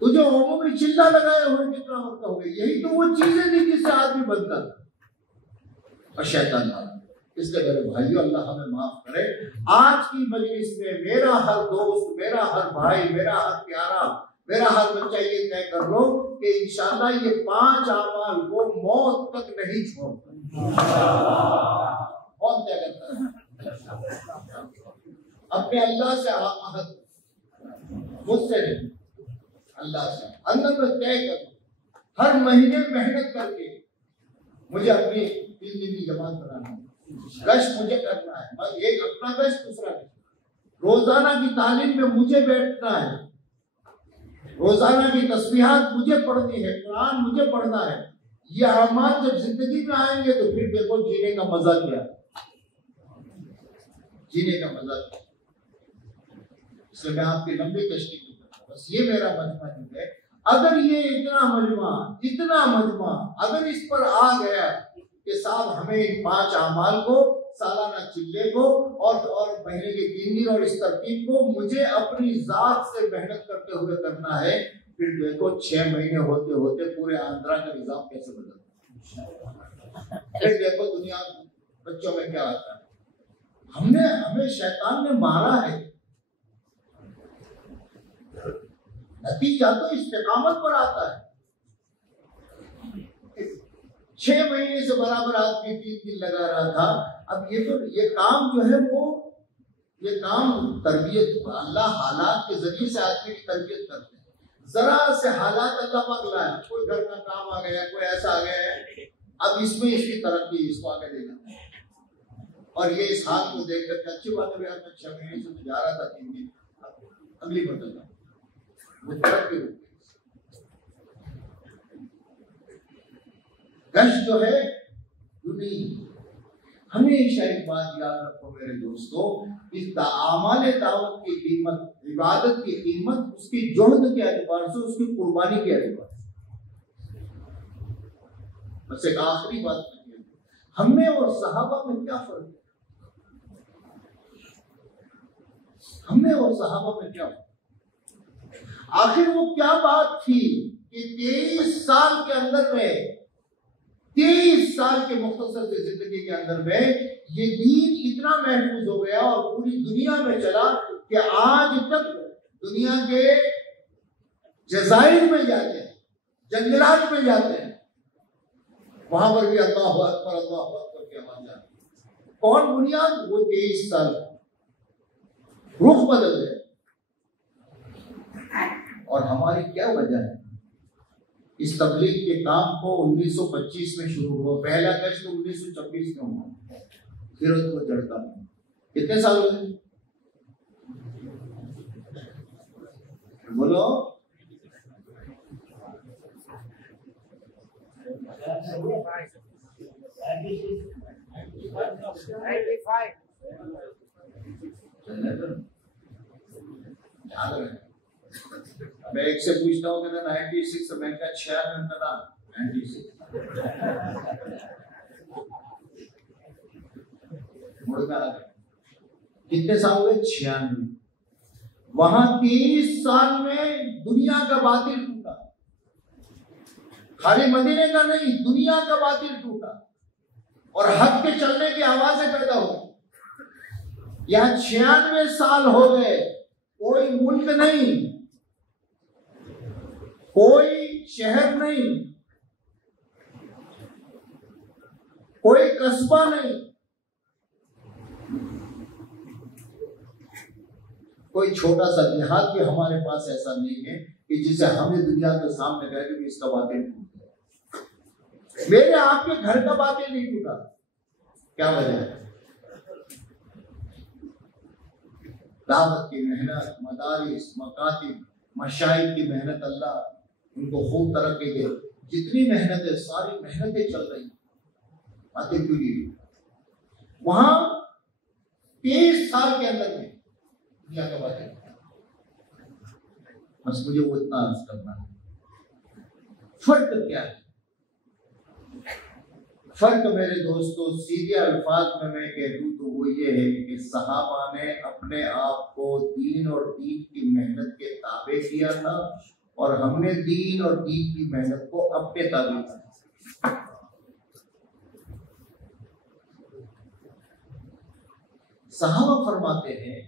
तुझे उम्र चिल्ला लगाए हुए कितना वक्त हो गया। यही तो वो चीजें थी जिससे आदमी बनता और शैतान मारता। इसलिए मेरे भाइयों अल्लाह हमें माफ करे। आज की मजलिस में मेरा हर दोस्त, मेरा हर भाई, मेरा हर प्यारा, मेरा हर बच्चा ये तय कर लो कि इंशाअल्लाह ये 5 अमाल को मौत तक नहीं छोड़ता। कौन तय करता है? अपने अल्लाह से आहद, मुझसे नहीं, अल्लाह से अंदर में तय कर, हर महीने मेहनत करके मुझे अपनी दिल्ली की जमात बनाना है, गश्त मुझे करना है, बस एक अपना गश्त, दूसरा रोजाना की तालीम में मुझे बैठना है, रोजाना की तस्बीहात मुझे पढ़नी है, कुरान मुझे पढ़ना है। ये अमाल जब जिंदगी में आएंगे तो फिर देखो जीने का मजा क्या, जीने का मजा क्या। इसलिए मैं आपकी लंबी तशरीह नहीं करता, बस ये मेरा मजमा है। अगर ये इतना मजमा अगर इस पर आ गया कि साहब हमें इन 5 अमाल को, सालाना चिल्ले को और महीने के 3 दिन और इस तरतीब को मुझे अपनी जात से मेहनत करते हुए करना है, फिर देखो 6 महीने होते होते पूरे आंध्रा का निजाम कैसे बदलता है। फिर देखो दुनिया बच्चों में क्या आता है। हमें शैतान ने मारा है, नतीजा तो इस्तिकामत पर आता है। 6 महीने से बराबर आदमी 3 दिन लगा रहा था। अब ये काम जो है वो ये काम तरबियत, अल्लाह हालात के जरिए से आदमी की तरबियत करते हैं। जरा से हालात अल्लाह पाक लाए, कोई घर का काम आ गया, कोई ऐसा आ गया है, अब इसमें इसकी तरक्की, इसको आगे लेना। और ये इस हाल को देख करके अच्छी बात है, मैं 6 महीने से जा रहा था 3 दिन, अगली बदल वो तरक्की हो। गश्त जो है यूं नहीं। हमेशा एक बात याद रखो मेरे दोस्तों, इस आमाले दावत की कीमत, इबादत की कीमत उसकी जोहद के एतबार से, उसकी कुर्बानी के एतबार से। बस एक आखिरी बात है, हमें और सहाबा में क्या फर्क है? हमें और सहाबा में क्या फर्क? आखिर वो क्या बात थी कि 23 साल के अंदर में, 23 साल के मुख्तसर से जिंदगी के अंदर में ये दीन इतना महफूज हो गया और पूरी दुनिया में चला कि आज तक दुनिया के जज़ाइर में जाते हैं, जंगलात में जाते हैं, वहां पर भी अल्लाहु अकबर की आवाज आती है। कौन बुनियाद? वो 23 साल रुख बदल गए। और हमारी क्या वजह है? इस तबलीग के काम को 1925 में शुरू हुआ, पहला कश्फ 1926 में हुआ, फिर उसको चढ़ता। कितने साल हुए बोलो? मैं एक से पूछता हूँ कि 96 मैं क्या 96 का नाम 96 कितने साल हुए? 96। वहां 30 साल में दुनिया का बातिल टूटा, खाली मदीने का नहीं, दुनिया का बातिल टूटा और हक के चलने की आवाजें पैदा हो। यहाँ 96 साल हो गए, कोई मुल्क नहीं, कोई शहर नहीं, कोई कस्बा नहीं, कोई छोटा सा देहात भी हमारे पास ऐसा नहीं है कि जिसे हमें दुनिया के सामने कहे कि इसका बातिल टूट गया। मेरे आपके घर का बातिल नहीं टूटा, क्या वजह है? दावत की मेहनत, मदारिस, मकातिब, मशाइख की मेहनत, अल्लाह उनको खूब तरक्की दे। जितनी मेहनत है, सारी मेहनतें चल रही, बातें क्यों नहीं? वहां 30 साल के अंदर में दुनिया का बात है। बस मुझे वो इतना अर्ज करना है। फर्क क्या है? फर्क मेरे दोस्तों सीधे अल्फाज में मैं कह दूं तो वो ये है कि सहाबा ने अपने आप को दीन और दीन की मेहनत के ताबे किया था और हमने दीन और दीन की मेहनत को अपने ताबे किया। सहाबा फरमाते हैं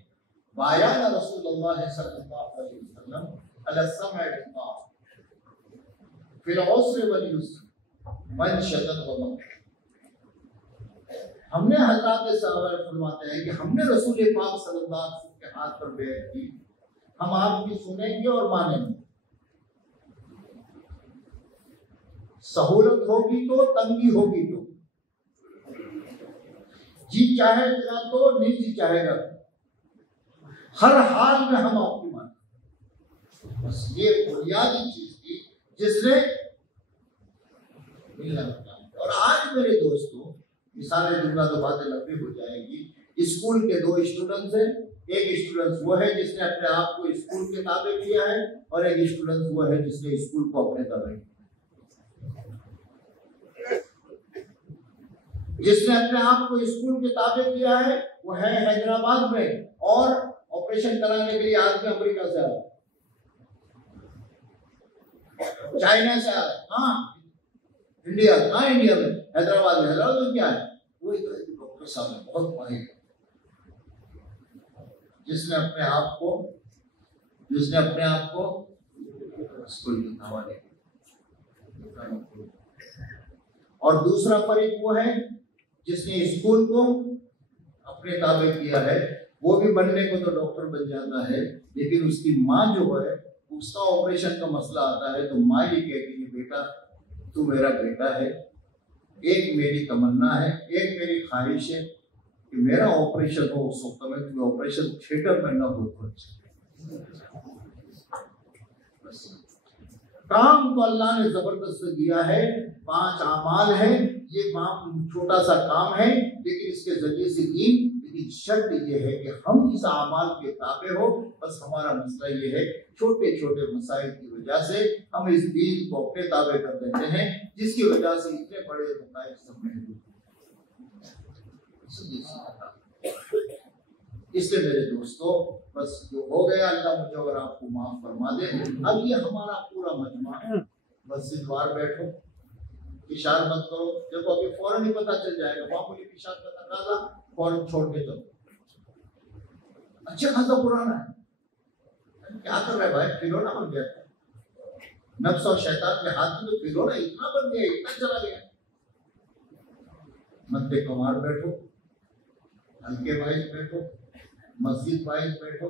बायाना रसूलुल्लाह सल्लल्लाहु अलैहि वसल्लम अला समय फिर औसरे वल युस्र मन शदद व मन। हमने हजरात सहाबा फरमाते हैं कि हमने रसूल पाक सल्लल्लाहु अलैहि वसल्लम के हाथ पर बैत की, हम आपकी सुनेंगे और मानेंगे। सहूलत होगी तो, तंगी होगी तो, जी चाहेगा तो, नहीं जी चाहेगा, हर हाल में हम आपकी माने। बस ये बुनियादी चीज थी जिसने मिलना। और आज मेरे दोस्तों मिसालें दूंगा तो बातें लंबी हो जाएगी। स्कूल के 2 स्टूडेंट्स हैं, एक स्टूडेंट वो है जिसने अपने आप को स्कूल के ताबे किया है और एक स्टूडेंट वो है जिसने स्कूल को अपने ताबे किया। जिसने अपने आप को स्कूल के ताबे किया है वो है हैदराबाद में और ऑपरेशन कराने के लिए आदमी अमेरिका से आया, चाइना से आया, हाँ इंडिया, हाँ इंडिया में, हैदराबाद में। हैदराबाद में क्या है? वो डॉक्टर साहब है, बहुत माहिर, जिसने अपने आप को स्कूल के हवाले। और दूसरा फरीक वो है जिसने स्कूल को अपने ताबे किया है। वो भी बनने को तो डॉक्टर बन जाता है, लेकिन उसकी माँ जो है उसका ऑपरेशन का मसला आता है तो माँ ये कहती है बेटा तू मेरा बेटा है, एक मेरी तमन्ना है, एक मेरी ख्वाहिश है कि मेरा ऑपरेशन हो उस वक्त में तुम्हें ऑपरेशन थिएटर में न हो। काम तो अल्लाह ने जबरदस्त दिया है, 5 अमाल है, ये छोटा सा काम है, लेकिन इसके जरिए से दीन, लेकिन शर्त ये है कि हम इस अमाल के ताबे हो। बस हमारा मसला ये है, छोटे छोटे मसाइल की वजह से हम इस दीन को अपने ताबे कर देते हैं, जिसकी वजह से इतने बड़े मसाइल सब में। इसलिए मेरे दोस्तों, बस जो हो गया अल्लाह मुझे और आपको माफ फरमा दे। अब ये हमारा पूरा मजमा, मस्जिद बाहर बैठो, इशार मत करो। देखो अभी फौरन ही पता चल जाएगा, मामूली इशार का तकाजा, फौरन छोड़ के चलो। अच्छा खासा पुराना है, क्या कर रहा है भाई? फिरौना बन गया, नफ्स और शैतान के हाथ में तो फिरौना इतना बन गया, इतना चला गया। मध्य कुमार बैठो, हल्के वाइज बैठो, मस्जिद वाइज बैठो,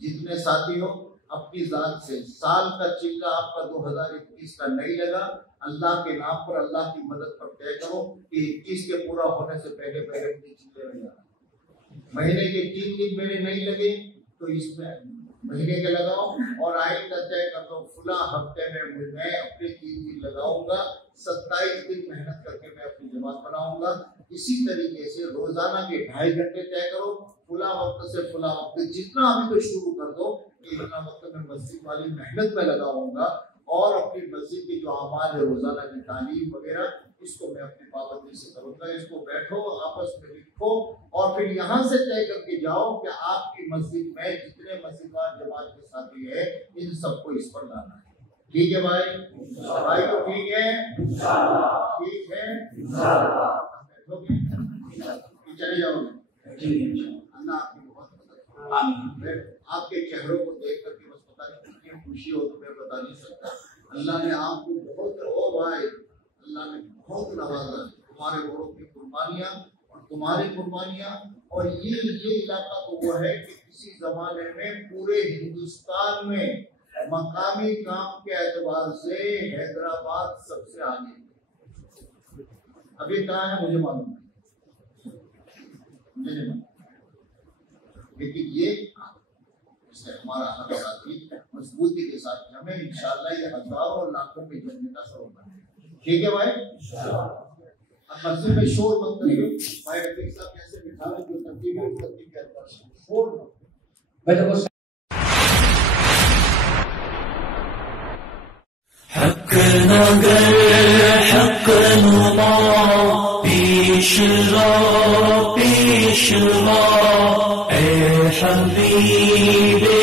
जितने साथी हो अपनी जात से। साल का चिल्ला आपका 2021 का नहीं लगा, अल्लाह के नाम पर, अल्लाह की मदद पर तय करो कि 21 के पूरा होने से पहले पहले अपने चिल्ले में जाना। महीने के 3 दिन मेरे नहीं लगे तो इसमें महीने के लगाओ, और आइंदा तय कर दो फुला हफ्ते में मैं अपने 3 दिन लगाऊंगा, 27 दिन मेहनत करके मैं अपनी जमात बनाऊंगा। इसी तरीके से रोजाना के 2.5 घंटे तय करो, फुला वक्त से फुला वक्त, जितना अभी तो शुरू कर दो कि इतना वक्त में मस्जिद वाली मेहनत में लगाऊंगा, और अपनी मस्जिद की जो अमाल है रोजाना की तालीम वगैरह, इसको मैं अपनी पाबंदी से करूंगा। इसको बैठो, आपस में लिखो, और फिर यहाँ से तय करके जाओ कि आपकी मस्जिद में जितने मस्जिदवार जमात के साथी है, इन सबको इस पर लाना है। ठीक है भाई? भाई तो ठीक है, ठीक है, चले जाओगे। अल्लाह आपकी बहुत मदद, आपके चेहरों को देख करके बस पता नहीं कितनी खुशी हो, तुम्हें बता नहीं सकता। अल्लाह ने आपको बहुत, ओ भाई अल्लाह ने बहुत नवाजा, तुम्हारे बड़ों की कुर्बानियाँ और तुम्हारी कुर्बानियाँ। और ये इलाका तो वो है कि किसी जमाने में पूरे हिंदुस्तान में मकामी काम के एतबार से हैदराबाद सबसे आगे। अभी कहाँ है मुझे मालूम नहीं, मुझे नहीं मालूम, लेकिन ये इससे हमारा हर साथी मजबूती के साथ हमें इंशाल्लाह ये हजारों और लाखों में जन्नत का सबब बने। ठीक है भाई? अब मस्जिद में शोर मत करिए भाई। रफीक साहब कैसे बिठा रहे, जो तरतीब है उस तरतीब के अंदर शोर मत भाई। हक नगर हक नुमा पेशवा पेशवा ए हबीबे